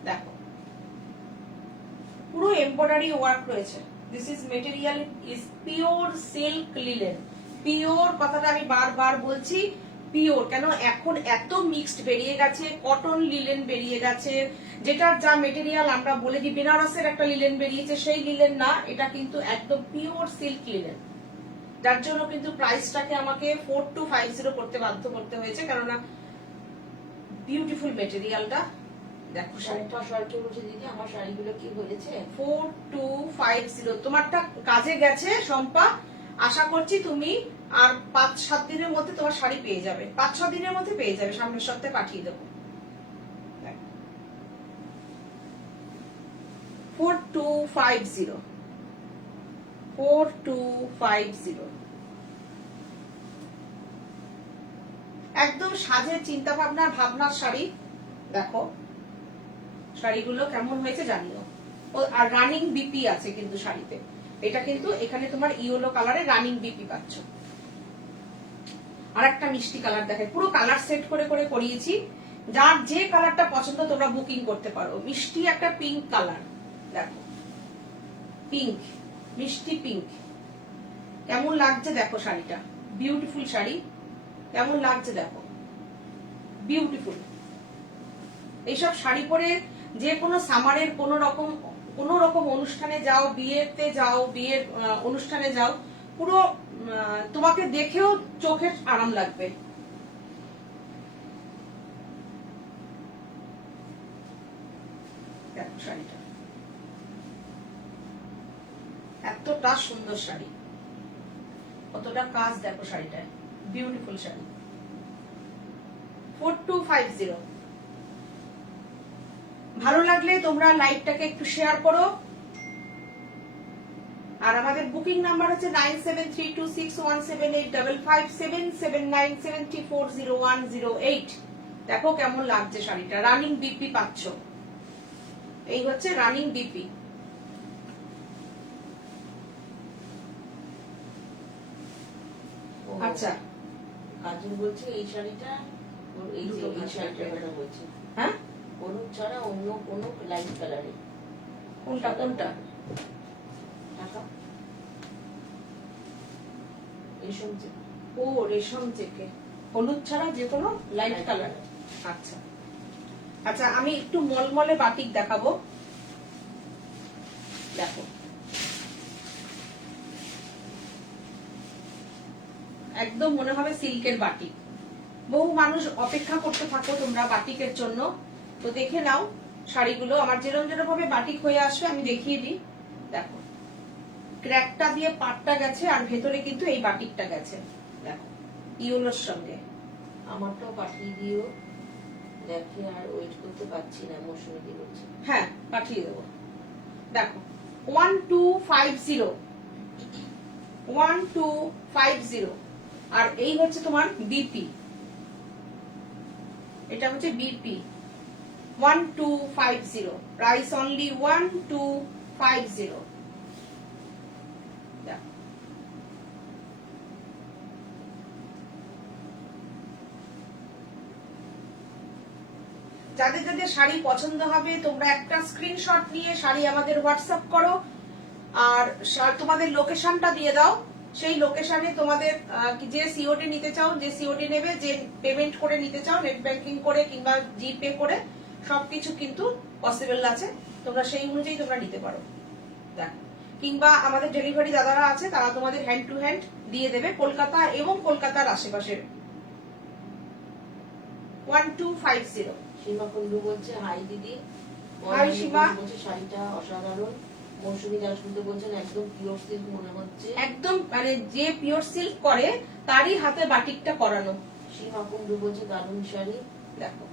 দেখো পুরো এমব্রয়ডারি ওয়ার্ক রয়েছে। This is material is pure silk linen. Pure কথাটা আমি বারবার বলছি, পিওর। কেন এখন এত মিক্সড বেরিয়ে গেছে, কটন লিলেন বেরিয়ে গেছে, যেটার যা মেটেরিয়াল আমরা বলে দিই, বেনারসের একটা লিলেন বেরিয়েছে, সেই লিলেন না, এটা কিন্তু একদম পিওর সিল্ক লিলেন। যার জন্য কিন্তু প্রাইসটাকে আমাকে 4250 করতে বাধ্য করতে হয়েছে, কেননা বিউটিফুল মেটেরিয়ালটা। দেখো শাড়িটা শাড়িটা বলছে দিদি আমার শাড়িগুলো কি হয়েছে? 4250 তোমারটা কাজে গেছে শম্পা। আশা করছি তুমি আর 5-7 দিনের মধ্যে তোমার শাড়ি পেয়ে যাবে, 5-6 দিনের মধ্যে পেয়ে যাবে, সামনের সপ্তাহে পাঠিয়ে দেবো। 4250, 4250, একদম সাজের চিন্তা ভাবনার শাড়ি। দেখো শাড়িগুলো কেমন হয়েছে জানিও। আর রানিং বিপি আছে কিন্তু শাড়িতে, এটা কিন্তু এখানে তোমার ইয়েলো কালারে রানিং বিপি পাচ্ছ। আর একটা মিষ্টি কালার দেখায়, পুরো কালার সেট করে করে করিয়েছি, যার যে কালারটা পছন্দ তোমরা বুকিং করতে পারো। মিষ্টি একটা পিঙ্ক কালার, দেখো পিঙ্ক, মিষ্টি পিঙ্ক, কেমন লাগছে দেখো শাড়িটা, বিউটিফুল শাড়ি, কেমন লাগছে দেখো, বিউটিফুল। এইসব শাড়ি পরে যে কোনো সামারের কোন রকম অনুষ্ঠানে যাও, বিয়েতে যাও, বিয়ের অনুষ্ঠানে যাও, পুরো তোমাকে দেখেও চোখের আরাম লাগবে। দেখো শাড়িটা এতটা সুন্দর শাড়ি, কতটা কাজ দেখো শাড়িটায়, বিউটিফুল শাড়ি। 4250। ভালো লাগলে তোমরা লাইভটাকে একটু শেয়ার করো। আর আমাদের বুকিং নাম্বার হচ্ছে 97326178557797340108। দেখো কেমন লাগছে শাড়িটা, রানিং বিপি পাচ্ছ, এই হচ্ছে রানিং বিপি। আচ্ছা কাজল বলছে এই শাড়িটা, এই যে এই শাড়িটার কথা বলছে, হ্যাঁ হলুদ ছাড়া অন্য কোনো লাইট কালারে। কোনটা কোনটা? টাকা রেশম চেক। ও রেশম চেকে, হলুদ ছাড়া যে কোনো লাইট কালার। আচ্ছা আচ্ছা, আমি একটু মলমলে বাটিক দেখাবো। দেখো একদম মনে হবে সিল্কের বাটিক। বহু মানুষ অপেক্ষা করতে থাকো তোমরা বাটিকের জন্য, তো দেখে নাও শাড়িগুলো। আমার যেরকম যেরকম ভাবে বাটিক হয়ে আসবে আমি দেখিয়ে দিই। দেখো ক্র্যাকটা দিয়ে পাটটা গেছে, আর ভেতরে কিন্তু এই বাটিকটা গেছে, দেখো ইয়েলোর সঙ্গে। আমারটাও পাঠিয়ে দিও, দেখে আর ওয়েট করতে পারছি না, মৌসুমী দি বলছে। হ্যাঁ পাঠিয়ে দেবো। দেখো 1250, 1250। আর এই হচ্ছে তোমার বিপি, এটা হচ্ছে বিপি 1250, প্রাইস অনলি 1250। যাদের যাদের শাড়ি পছন্দ হবে তোমরা একটা স্ক্রিনশট নিয়ে শাড়ি আমাদের হোয়াটসঅ্যাপ করো, আর তোমাদের লোকেশনটা দিয়ে দাও। সেই লোকেশনে তোমাদের যে সিওডি নিতে চাও, যে সিওডি নেবে, যে পেমেন্ট করে নিতে চাও, নেট ব্যাংকিং করে কিংবা জিপে করে, সবকিছু কিন্তু পসিবল আছে। তোমরা সেই অনুযায়ী তোমরা নিতে পারো। দেখ, কিংবা আমাদের ডেলিভারি দাদারা আছে, তারা তোমাদের হ্যান্ড টু হ্যান্ড দিয়ে দেবে কলকাতা এবং কলকাতার আশেপাশে। 1250। সীমা কুন্ডু বলছে হাই দিদি। হাই সীমা। বলছে শাড়িটা অসাধারণ। মৌসুমী দাশগুপ্ত বলছেন একদম পিওর সিল্ক মনে হচ্ছে। একদম মানে যে পিওর সিল্ক করে তারই হাতে বাটিকটা করানো। সীমা কুন্ডু বলছে দারুণ শাড়ি। দেখো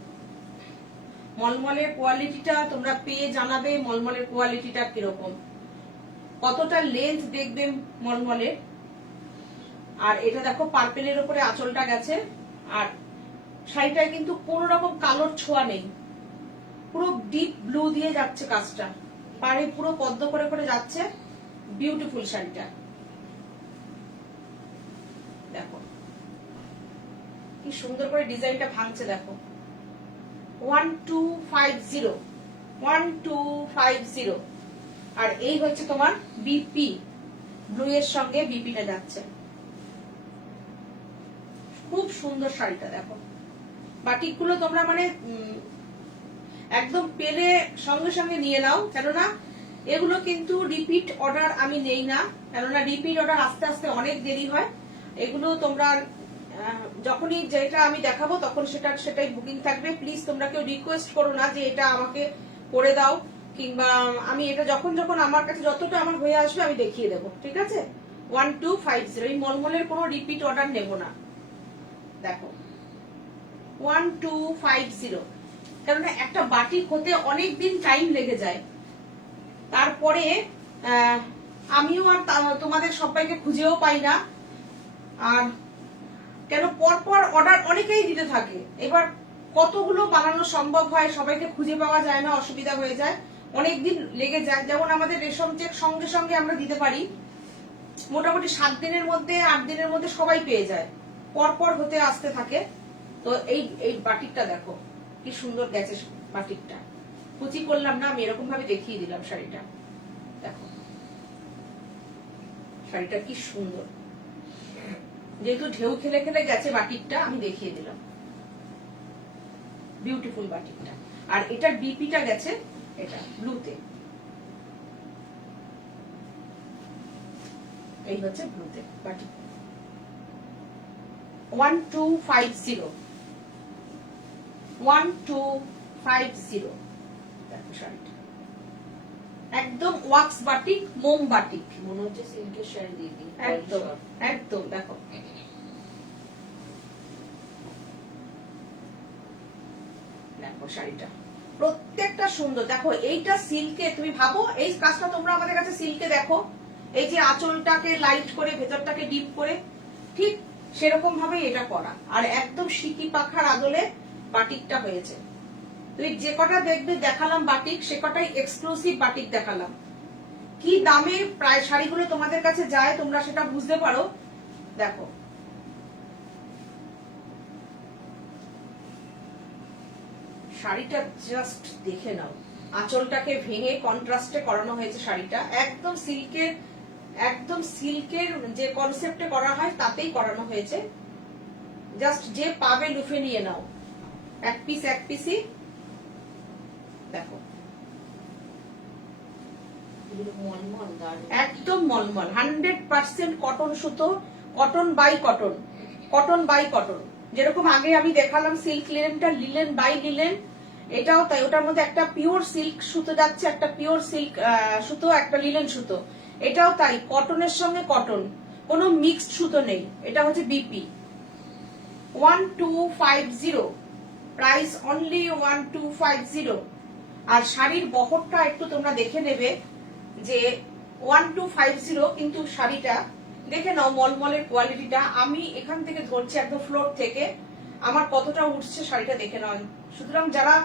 মলমলের কোয়ালিটিটা তোমরা পেয়ে জানাবে, মলমলের কোয়ালিটিটা কিরকম, কতটা লেন্থ দেখবে মলমলের। আর এটা দেখো পার্পেলের উপরে আঁচলটা গেছে, আর শাড়িটায় কিন্তু কোনো রকম কালোর ছোঁয়া নেই, পুরো ডিপ ব্লু দিয়ে যাচ্ছে কাজটা, পাড়ে পুরো পদ্ম করে করে যাচ্ছে। বিউটিফুল শাড়িটা দেখো কি সুন্দর করে ডিজাইনটা ভাঙছে দেখো। 1250 1250। আর এই হচ্ছে তোমার বিপি, ব্লু এর সঙ্গে বিপিটা যাচ্ছে। খুব সুন্দর শাড়িটা দেখো। বাটিক গুলো তোমরা মানে একদম পেলে সঙ্গে সঙ্গে নিয়ে নাও, কেননা এগুলো কিন্তু রিপিট অর্ডার আমি নেই না, কেননা রিপিট অর্ডার আস্তে আস্তে অনেক দেরি হয়। এগুলো তোমরা যখনই যেটা আমি দেখাবো তখন সেটাই বুকিং থাকবে। প্লিজ তোমরা কেউ রিকোয়েস্ট করো না যে এটা আমাকে করে দাও, কিংবা আমি এটা যখন যখন আমার কাছে যতটা আমার হয়ে আসবে আমি দেখিয়ে দেবো, ঠিক আছে। 1250। এই মলমলের কোনো রিপিট অর্ডার নেব না। দেখো 1250, কেননা একটা বাটিক হতে অনেক দিন টাইম লেগে যায়। তারপরে আমিও আর তোমাদের সবাইকে খুঁজেও পাই না, আর কেন পরপর অর্ডার অনেকেই দিতে থাকে, এবার কতগুলো বানানো সম্ভব হয়, সবাইকে খুঁজে পাওয়া যায় না, অসুবিধা হয়ে যায়, অনেক দিন লেগে যায়। যেমন আমাদের রেশম চেক সঙ্গে সঙ্গে আমরা দিতে পারি, মোটামুটি 7 দিনের মধ্যে 8 দিনের মধ্যে সবাই পেয়ে যায়, পরপর হতে আসতে থাকে। তো এই বাটিকটা দেখো কি সুন্দর গেছে বাটিকটা, কুচি করলাম না আমি, এরকম ভাবে দেখিয়ে দিলাম শাড়িটা। দেখো শাড়িটা কি সুন্দর, যেহেতু ঢেউ খেলে খেলে গেছে বাটিকটা আমি দেখিয়ে দিলাম। বিউটিফুল বাটিকটা। আর এটার বিপিটা গেছে এটা ব্লুতে, এই হচ্ছে ব্লুতে বাটিক। 1250 1250। দেখো শাড়িটা একদম ওয়াক্স বাটিক, মোম বাটিক, মনে হচ্ছে সিল্কের শাড়ি দিদি, একদম একদম। দেখো দেখো শাড়িটা প্রত্যেকটা সুন্দর। দেখো এইটা সিল্কে, তুমি ভাবো এই কাজটা তোমরা আমাদের কাছে সিল্কে দেখো, এই যে আঁচলটাকে লাইট করে ভেতরটাকে ডিপ করে, ঠিক সেরকম ভাবে এটা করা, আর একদম সিকি পাখার আদলে বাটিকটা হয়েছে। তুমি যে কটা দেখবে দেখালাম বাটিক, সে কটাই এক্সক্লুসিভ বাটিক দেখালাম। কি দামে প্রায় শাড়িগুলো তোমাদের কাছে যায় তোমরা সেটা বুঝতে পারো। দেখো শাড়িটা জাস্ট দেখে নাও, আঁচলটাকে ভেঙে কন্ট্রাস্টে করানো হয়েছে শাড়িটা, একদম সিল্কের যে কনসেপ্টে করা হয় তাতেই করানো হয়েছে। জাস্ট যে পাবে লুফে নিয়ে নাও, এক পিসই। দেখো একদম মলমল, 100% কটন সুতো, cotton by cotton, cotton by cotton. যেরকম আগে আমি দেখালাম সিল্ক লিনেনটা, লিনেন বাই লিনেন, এটাও তাই। ওটার মধ্যে একটা পিওর সিল্ক সুতো যাচ্ছে, একটা পিওর সিল্ক সুতো, একটা লিনেন সুতো। এটাও তাই, কটনের সঙ্গে কটন, কোনো মিক্সড সুতো নেই। এটা হচ্ছে বিপি। 1250, price only 1250। আর শাড়ির বহরটা একটু তোমরা দেখে নেবে যে 1250, কিন্তু শাড়িটা দেখে নাও মলমলের কোয়ালিটিটা। আমি এখান থেকে ধরছি একদম ফ্লোর থেকে, আমার কতটা উঠছে শাড়িটা দেখে নাও। সুতরাং যারা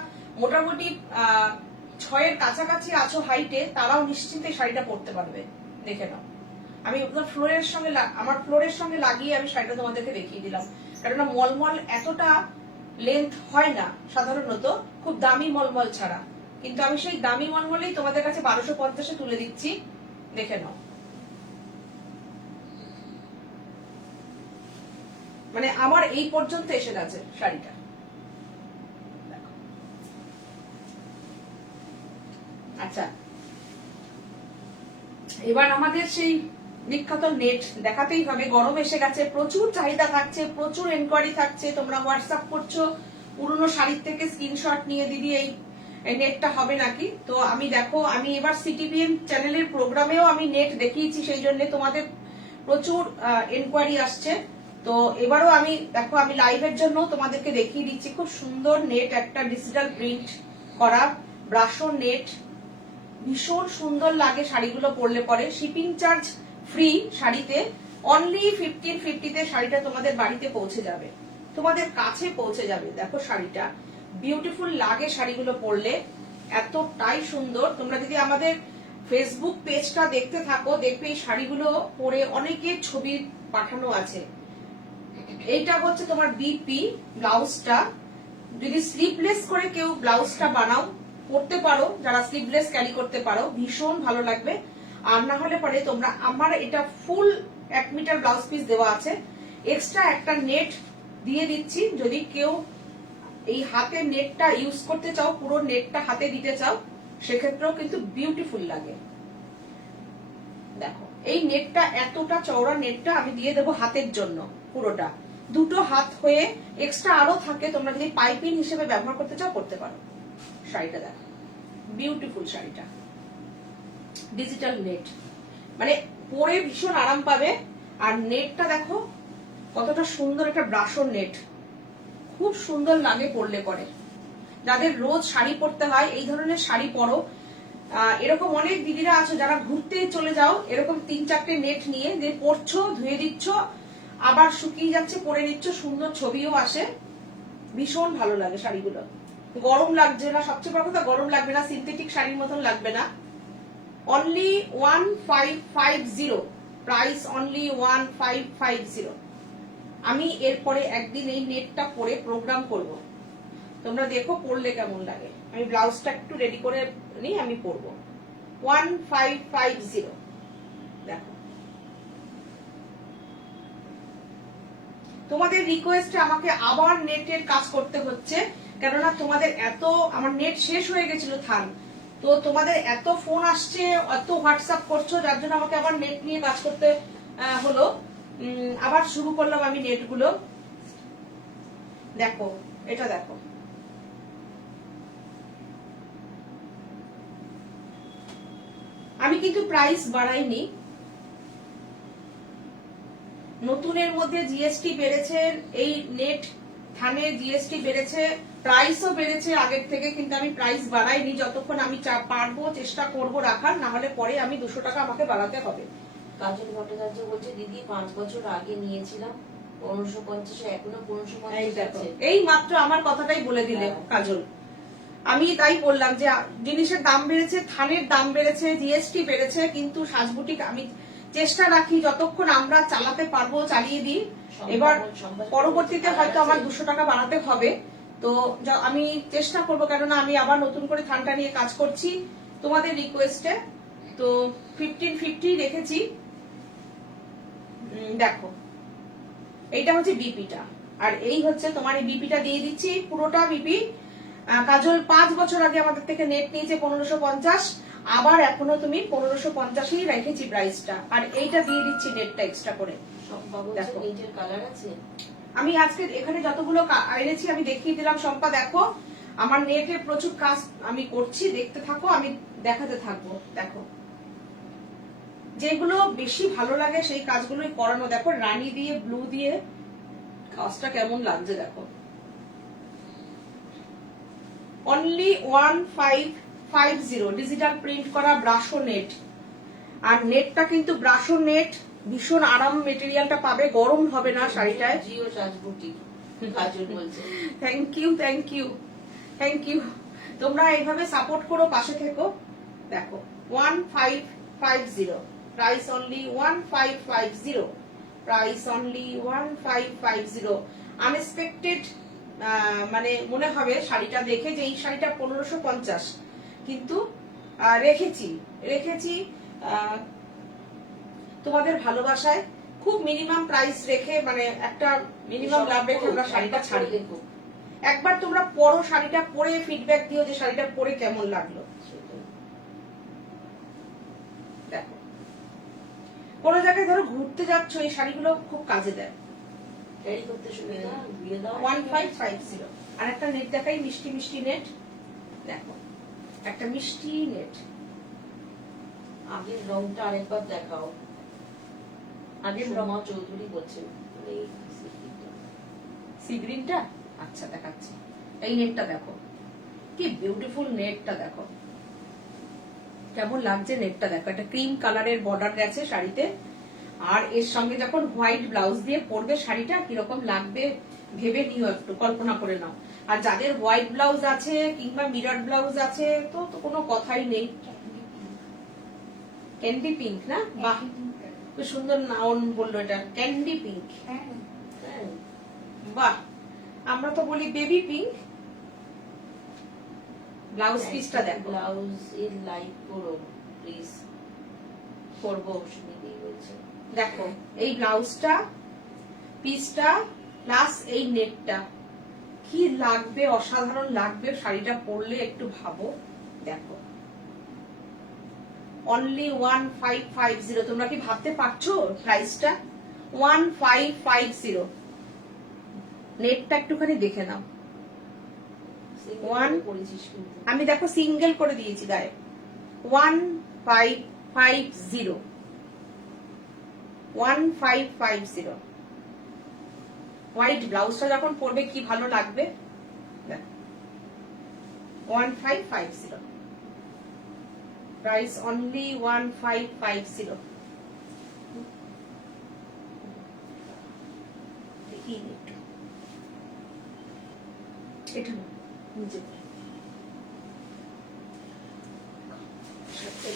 মোটামুটি 6 কাছাকাছি আছো হাইটে, তারাও নিশ্চিন্তে শাড়িটা পরতে পারবে। দেখে নাও, আমি আমার ফ্লোরের সঙ্গে লাগিয়ে আমি শাড়িটা তোমাদেরকে দেখিয়ে দিলাম, কেননা মলমল এতটা লেন্থ হয় না সাধারণত, খুব দামি মলমল ছাড়া। কিন্তু আমি সেই দামি মলমলেই তোমাদের কাছে 1250-এ তুলে দিচ্ছি। দেখে নাও, মানে আমার এই পর্যন্ত এসে গেছে শাড়িটা। আচ্ছা, এবার আমাদের সেই বিখ্যাত নেট দেখাতেই হবে। গরম এসে গেছে, প্রচুর চাহিদা থাকছে, প্রচুর এনকোয়ারি থাকছে, তোমরা হোয়াটসঅ্যাপ করছো পুরনো শাড়ির থেকে স্ক্রিনশট নিয়ে, দিদি এই নেটটা হবে নাকি। তো আমি দেখো, আমি এবার সিটিভিএন চ্যানেলের প্রোগ্রামেও আমি নেট দেখিয়েছি, সেই জন্য তোমাদের প্রচুর এনকোয়ারি আসছে। তো এবারও আমি দেখো, আমি লাইভের জন্য তোমাদেরকে দেখিয়ে দিচ্ছি। খুব সুন্দর নেট, একটা ডিজিটাল প্রিন্ট করা ব্রাশো নেট, ভীষণ সুন্দর লাগে শাড়িগুলো পরলে পরে। শিপিং চার্জ ফ্রি শাড়িতে, অনলি 1550-তে শাড়িটা তোমাদের বাড়িতে পৌঁছে যাবে, তোমাদের কাছে পৌঁছে যাবে। দেখো শাড়িটা বিউটিফুল লাগে, শাড়িগুলো পরলে এতটাই সুন্দর। তোমরা যদি আমাদের ফেসবুক পেজটা দেখতে থাকো, দেখবে এই শাড়িগুলো পরে অনেকের ছবি পাঠানো আছে। এইটা হচ্ছে তোমার বিপি ব্লাউজটা। যদি স্লিভলেস করে কেউ ব্লাউজটা বানাও, পরতে পারো, যারা স্লিভলেস ক্যারি করতে পারো, ভীষণ ভালো লাগবে। আর না হলে পরে তোমরা, আমার এটা ফুল 1 মিটার ব্লাউজ পিস দেওয়া আছে, এক্সট্রা একটা নেট দিয়ে দিচ্ছি। যদি কেউ এই হাতের নেটটা ইউজ করতে চাও, পুরো নেটটা হাতে দিতে চাও, সেক্ষেত্রেও কিন্তু বিউটিফুল লাগে। দেখো এই নেটটা, এতটা চওড়া নেটটা আমি দিয়ে দেবো হাতের জন্য পুরোটা। দুটো হাত হয়ে এক্সট্রা আরো থাকে, তোমরা যদি পাইপিং হিসেবে ব্যবহার করতে চাও করতে পারো। শাড়িটা দেখো বিউটিফুল, শাড়িটা ডিজিটাল নেট, মানে পরে ভীষণ আরাম পাবে। আর নেটটা দেখো কতটা সুন্দর, একটা ব্রাশন নেট, খুব সুন্দর লাগে পরলে পরে। যাদের রোজ শাড়ি পরতে হয়, এই ধরনের শাড়ি পরো। এরকম অনেক দিদিরা আছো যারা ঘুরতে চলে যাও, এরকম 3-4টে নেট নিয়ে যে পরছো, ধুয়ে দিচ্ছ, আবার শুকিয়ে যাচ্ছে, পরে নিচ্ছ, সুন্দর ছবিও আসে, ভীষণ ভালো লাগে শাড়িগুলো। গরম লাগছে না, সবচেয়ে বড় কথা গরম লাগবে না, সিনথেটিক শাড়ির মতন লাগবে না। Only 1550, price only 1550। আমি এরপরে একদিন এই নেটটা পরে প্রোগ্রাম করব, তোমরা দেখো পরলে কেমন লাগে। আমি ব্লাউজটা একটু রেডি করে নিই, আমি পরবো। 1550 দেখো। তোমাদের রিকোয়েস্টে আমাকে আবার নেটের কাজ করতে হচ্ছে, কেননা তোমাদের এত, আমার নেট শেষ হয়ে গেছিল থান, তো তোমাদের এত ফোন আসছে, এত হোয়াটসঅ্যাপ করছো, যার জন্য আমাকে আবার নেট নিয়ে কাজ করতে হলো। আবার শুরু করলাম আমি নেটগুলো। দেখো এটা দেখো, আমি কিন্তু প্রাইস বাড়াইনি। নতুনের মধ্যে জিএসটি বেড়েছে, এই নেট থানে জিএসটি বেড়েছে, প্রাইসও বেড়েছে আগের থেকে, কিন্তু আমি প্রাইস বাড়াইনি। যতক্ষণ আমি পারবো চেষ্টা করব রাখার, না হলে পরে আমি 200 টাকা আমাকে বাড়াতে হবে। কাজল ভট্টাচার্য বলছে, দিদি 5 বছর আগে নিয়েছিলাম 1550, এখনো 1550 আছে। এই মাত্র আমার কথাটাই বলে দিলে কাজল। আমি তাই বললাম যে জিনিসের দাম বেড়েছে, থানের দাম বেড়েছে, জিএসটি বেড়েছে, কিন্তু সাজবুটিক আমি চেষ্টা রাখি যতক্ষণ আমরা চালাতে পারবো চালিয়ে দিই। এবার পরবর্তীতে হয়তো আমার 200 টাকা বাড়াতে হবে, তো আমি চেষ্টা করবো, কেননা আমি আবার নতুন করে থানটা নিয়ে কাজ করছি তোমাদের রিকোয়েস্টে। তো 1550 রেখেছি। দেখো এইটা হচ্ছে বিপিটা, আর এই হচ্ছে তোমার এই বিপিটা দিয়ে দিচ্ছি, পুরোটা বিপি। কাজল 5 বছর আগে আমাদের থেকে নেট নিয়েছে 1550, আবার এখনো তুমি 1550ই রেখেছি প্রাইসটা, আর এইটা দিয়ে দিচ্ছি নেটটা এক্সট্রা করে। দেখো নেটের কালার আছে, আমি আজকে এখানে যতগুলো এনেছি আমি দেখিয়ে দিলাম। সম্পা দেখো আমার নেটে প্রচুর কাজ আমি করছি, দেখতে থাকো, আমি দেখাতে থাকবো। দেখো যেগুলো বেশি ভালো লাগে সেই কাজগুলোই করানো। দেখো রানী দিয়ে ব্লু দিয়ে কাজটা কেমন লাগছে দেখো। অনলি 1550 ডিজিটাল প্রিন্ট করা ব্রাশো নেট। আর নেটটা কিন্তু ব্রাশো নেট, ভীষণ আরাম মেটেরিয়ালটা পাবে, গরম হবে না শাড়িটায়। জিও সাজবুটি কাজল বলছে। Thank you, thank you, thank you. তোমরা এইভাবে সাপোর্ট করো, পাশে থেকো। দেখো 1550, price only 1550, price only 1550। Unexpected মানে মনে হবে শাড়িটা দেখে যে এই শাড়িটা 1550, কিন্তু রেখেছি তোমাদের ভালোবাসায়। খুব মিনিমাম প্রাইস রেখে, মানে একটা মিনিমাম লাভ রেখে আমরা শাড়িটা ছাড়ি। একবার তোমরা পরো, শাড়িটা পরে ফিডব্যাক দিও যে শাড়িটা পরে কেমন লাগলো। দেখো কোনো জায়গায় ধরো ঘুরতে যাচ্ছ, এই শাড়িগুলো খুব কাজে দেয়। ক্যারি করতে সুবিধা, দিয়ে দাও। 1550। আর একটা নেট দেখাই, মিষ্টি মিষ্টি নেট। দেখো একটা মিষ্টি নেট। আগের রংটা আরেকবার দেখাও। আগের রমা চৌধুরী বলছেন এই সি গ্রিনটা, আচ্ছা দেখাচ্ছি। এই নেটটা দেখো কি বিউটিফুল, নেটটা দেখো কেমন লাগছে, নেটটা দেখো। একটা ক্রিম কালারের বর্ডার গেছে শাড়িতে, আর এর সঙ্গে যখন হোয়াইট ব্লাউজ দিয়ে পরবে শাড়িটা কিরকম লাগবে ভেবে নিও, একটু কল্পনা করে নাও। আর যাদের হোয়াইট ব্লাউজ আছে কিংবা মিরর ব্লাউজ আছে তো তো কোনো কথাই নেই। ক্যান্ডি পিঙ্ক না? বাহ, খুব সুন্দর নাম বললো এটা, ক্যান্ডি পিঙ্ক। বাহ, আমরা তো বলি বেবি পিঙ্ক। ব্লাউজ পিসটা দেখো, ব্লাউজ এর লাইক করো প্লিজ। করবো। অসুবিধা হয়েছে। দেখো এই ব্লাউজটা, পিসটা প্লাস এই নেটটা কি লাগবে, অসাধারণ লাগবে শাড়িটা পরলে, একটু ভাবো। দেখো অনলি 1550। তোমরা কি ভাবতে পারছো প্রাইসটা? 1550। নেটটা একটুখানি দেখে নাও। আমি দেখো সিঙ্গেল করে দিয়েছি গায়ে। 1550, 1550। হোয়াইট ব্লাউজটা যখন পরবে কি ভালো লাগবে। 1550, প্রাইস অনলি 1550। দেখি একটু এটা নিচে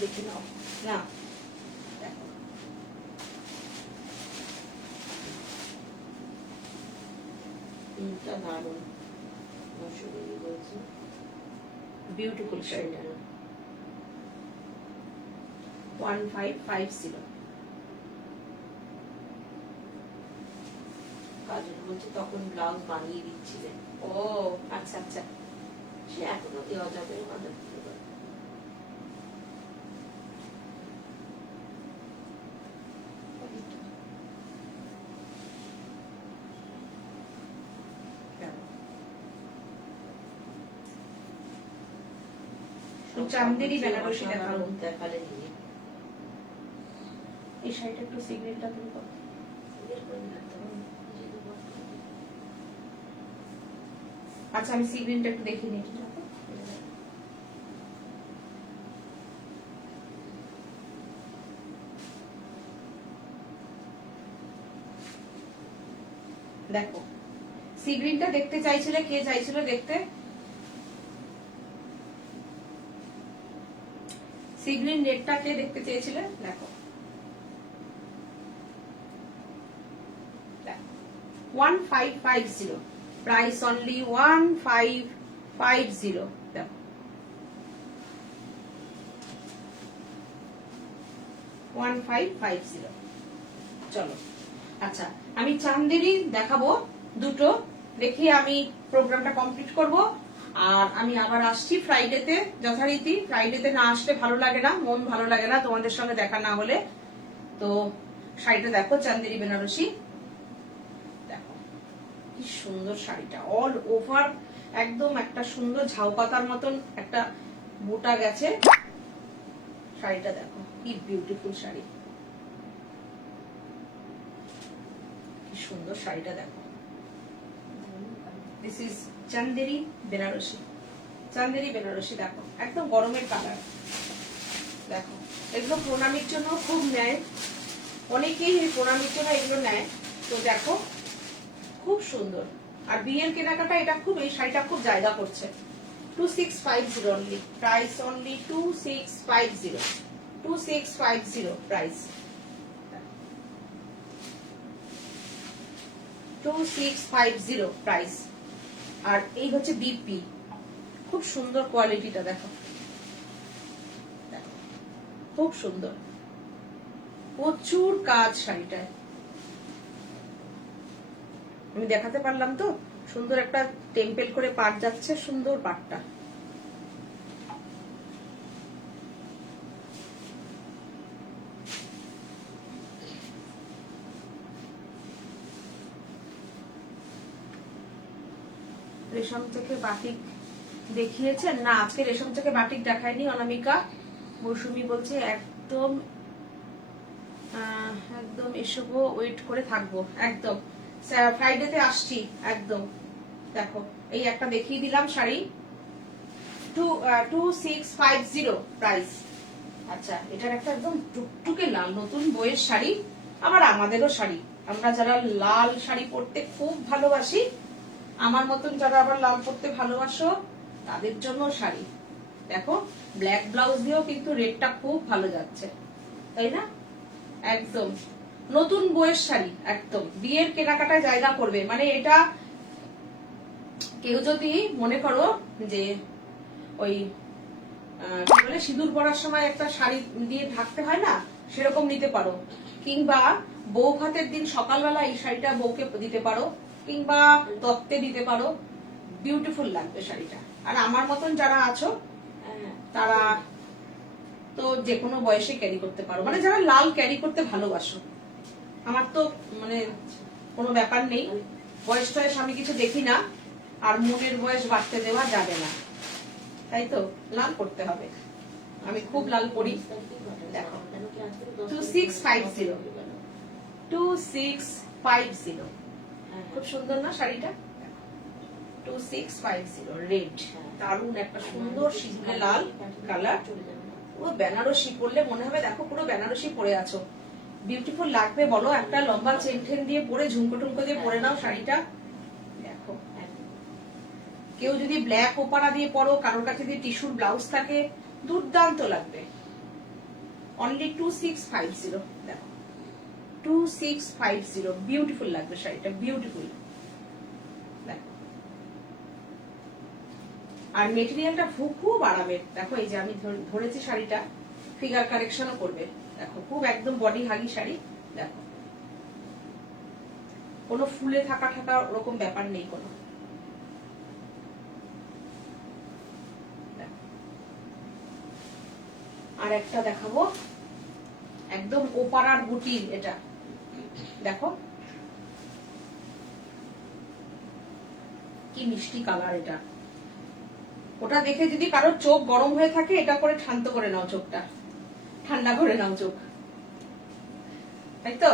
দেখে নাও না। দেখো দারুণ, অসুবিধা হয়েছে। বিউটিফুল শাড়িটা 1550। কাজল বলছে তখন ব্লাউজ বানিয়ে দিচ্ছিলেন। ও আচ্ছা আচ্ছা, সে এখনো দেওয়া যাবে, অর্ডার দিতে পারে। চান্দেরি বেনারসি দেখাবো। দেখালে নিয়ে এই শাড়িটা একটু সিগনেটটা তুমি করো। আচ্ছা আমি সিগ্রিনটা একটু দেখিয়ে নিই। দেখো সিগ্রিনটা দেখতে চাইছিলে, কে চাইছিল দেখতে? সিগ্রিন নেটটা কে দেখতে চেয়েছিলে? দেখো 1550, প্রাইস অনলি 1550। দেখো 1550। চলো আচ্ছা আমি চান্দেরি দেখাবো দুটো, দেখি আমি প্রোগ্রামটা কমপ্লিট করব। আর আমি আবার আসছি ফ্রাইডেতে, যথারীতি। ফ্রাইডেতে না আসলে ভালো লাগে না, মন ভালো লাগে না তোমাদের সঙ্গে দেখা না হলে। তো শাড়িটা দেখো, চান্দেরি বেনারসি। দেখো কি সুন্দর শাড়িটা, অল ওভার একদম একটা সুন্দর ঝাউ পাতার মতন একটা বুটা গেছে। শাড়িটা দেখো কি বিউটিফুল শাড়ি, কি সুন্দর শাড়িটা দেখো। This is Chanderi Banarasi. চান্দেরি বেনারসি দেখো একদম গরমের কালার। দেখো এগুলো প্রণামীর জন্য খুব নেয়, অনেকেই এই প্রণামীর জন্য এগুলো নেয়। তো দেখো খুব সুন্দর। আর বিয়ের কেনাকাটা এটা খুব, এই শাড়িটা খুব জায়গা করছে। 2650 only, price only 2650, 2650 price, 2650 price. আর এই হচ্ছে বিপি, খুব সুন্দর কোয়ালিটিটা দেখো, খুব সুন্দর, প্রচুর কাজ শাড়িটায়। আমি দেখাতে পারলাম তো, সুন্দর একটা টেম্পেল করে পাট যাচ্ছে, সুন্দর পাটটা। রেশম থেকে বাটিক দেখিয়েছেন না? আজকে রেশম থেকে বাটিক দেখায়নি অনামিকা। মৌসুমি বলছে একদম একদম এসবও ওয়েট করে থাকবো, একদম ফ্রাইডেতে আসছি একদম। দেখো এই একটা দেখিয়ে দিলাম শাড়ি, 2650 প্রাইস। আচ্ছা এটার একটা একদম টুকটুকে লাল নতুন বইয়ের শাড়ি, আবার আমাদেরও শাড়ি, আমরা যারা লাল শাড়ি পরতে খুব ভালোবাসি, আমার মতন যারা আবার লাল পরতে ভালোবাসো তাদের জন্য শাড়ি। দেখো ব্ল্যাক ব্লাউজ দিয়েও কিন্তু রেডটা খুব ভালো যাচ্ছে, তাই না? একদম নতুন বইয়ের শাড়ি, একদম বিয়ের কেনাকাটায় জায়গা করবে। মানে এটা কেউ যদি মনে করো যে ওই কি বলে সিঁদুর পরার সময় একটা শাড়ি দিয়ে ঢাকতে হয় না, সেরকম নিতে পারো। কিংবা বউ ভাতের দিন সকালবেলা এই শাড়িটা বউকে দিতে পারো, কিংবা তত্ত্বে দিতে পারো, বিউটিফুল লাগবে শাড়িটা। আর আমার মতন যারা আছো তারা তো যে কোনো বয়সে ক্যারি করতে পারো, মানে যারা লাল ক্যারি করতে ভালোবাসো। আমার তো মানে কোনো ব্যাপার নেই, বয়স টয়স আমি কিছু দেখি না, আর মনের বয়স বাড়তে দেওয়া যাবে না, তাই তো লাল করতে হবে। আমি খুব লাল পরি। দেখো 2650 2650, খুব সুন্দর না শাড়িটা? 2650 রেড, দারুন একটা সুন্দর সিঁদুরে লাল কালার। ও বেনারসি পরলে মনে হবে দেখো পুরো বেনারসি পরে আছো, বিউটিফুল লাগবে বলো। একটা লম্বা চেন টেন দিয়ে পরে ঝুমকো টুমকো দিয়ে পরে নাও শাড়িটা, দেখো। কেউ যদি ব্ল্যাক ওপারা দিয়ে পরো, কারোর কাছে যদি টিস্যুর ব্লাউজ থাকে, দুর্দান্ত লাগবে। অনলি 2650, দেখো 2650, বিউটিফুল লাগবে শাড়িটা, বিউটিফুল। আর মেটেরিয়ালটা খুব আরামের। দেখো এই যে আমি ধরেছি শাড়িটা, ফিগার কারেকশনও করবে। দেখো খুব একদম বডি হাগি শাড়ি, দেখো কোনো ফুলে থাকা ওরকম ব্যাপার নেই কোনো। আর একটা দেখাবো একদম ওপারার বুটির, এটা দেখো কি মিষ্টি কালার এটা। ওটা দেখে যদি কারোর চোখ গরম হয়ে থাকে, এটা করে শান্ত করে নাও চোখটা, ঠান্ডা করে নাও চোখ, তাই তো?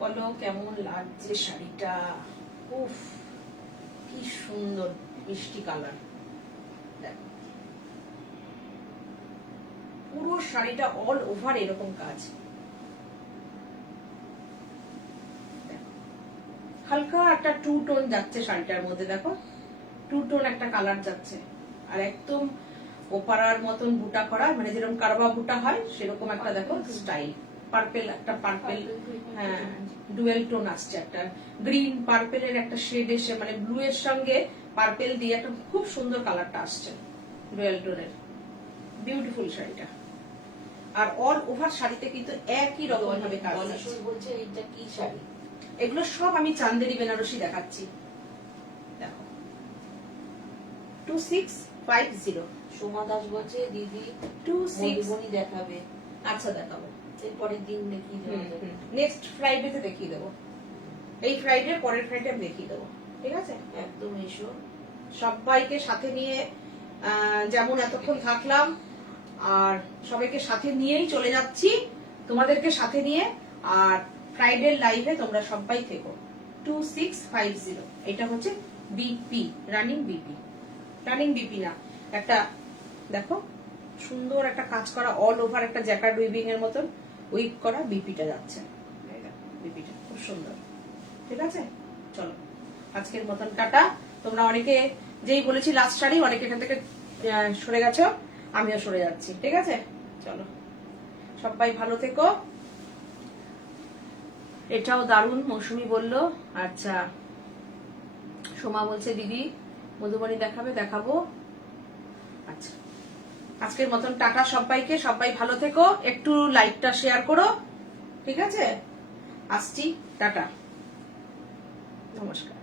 বলো কেমন লাগছে শাড়িটা? উফ কি সুন্দর মিষ্টি কালার। দেখো পুরো শাড়িটা অল ওভার এরকম কাজ, হালকা একটা টু টোন যাচ্ছে শাড়িটার মধ্যে। দেখো টু টোন একটা কালার যাচ্ছে, আর একদম ওপারার মতন বুটা করা, মানে যেরকম কারবা বুটা হয় সেরকম একটা দেখো স্টাইল। পার্পেল, একটা পার্পেল, হ্যাঁ ডুয়েল টোন আসছে, একটা গ্রিন পার্পেলের একটা শেড এসে, মানে ব্লু এর সঙ্গে পার্পেল দিয়ে একটা খুব সুন্দর কালারটা আসছে ডুয়েল টোনের, বিউটিফুল শাড়িটা। আর অল ওভার শাড়িতে কিন্তু একই রকম ভাবে কাজ বলছে। এইটা কি শাড়ি? এগুলো সব আমি চান্দেরি বেনারসি দেখাচ্ছি, দেখো 2650। সোমা দাস বলছে দিদি 26 দেখাবে। আচ্ছা দেখাবো, পরের দিন দেখিয়ে দেবো, নেক্সট ফ্রাইডেতে দেখিয়ে দেবো। এই ফ্রাইডে পরের ফ্রাইডে আমি দেখিয়ে দেবো, ঠিক আছে? একদম এসো সবাইকে সাথে নিয়ে, যেমন এতক্ষণ থাকলাম, আর সবাইকে সাথে নিয়েই চলে যাচ্ছি, তোমাদেরকে সাথে নিয়ে। আর ফ্রাইডে লাইভে তোমরা সবাই থেকো। 2650, এটা হচ্ছে BP, running BP, running BP না, একটা দেখো সুন্দর একটা কাজ করা অল ওভার একটা জ্যাকার্ড উইভিং এর মতন উইভ করা বিপিটা যাচ্ছে, বিপিটা খুব সুন্দর, ঠিক আছে? চলো আজকের মতন টাটা। তোমরা অনেকে যেই বলেছি লাস্ট শাড়ি, অনেকে এখান থেকে সরে গেছো, আমিও সরে যাচ্ছি, ঠিক আছে? চলো সবাই ভালো থেকো। এটাও দারুণ, মৌসুমি বললো। আচ্ছা সোমা বলছে দিদি মধুবনী দেখাবে, দেখাবো। আচ্ছা আজকের মতন টাটা সবাইকে, সবাই ভালো থেকো, একটু লাইকটা শেয়ার করো, ঠিক আছে? আসছি, টাটা, নমস্কার।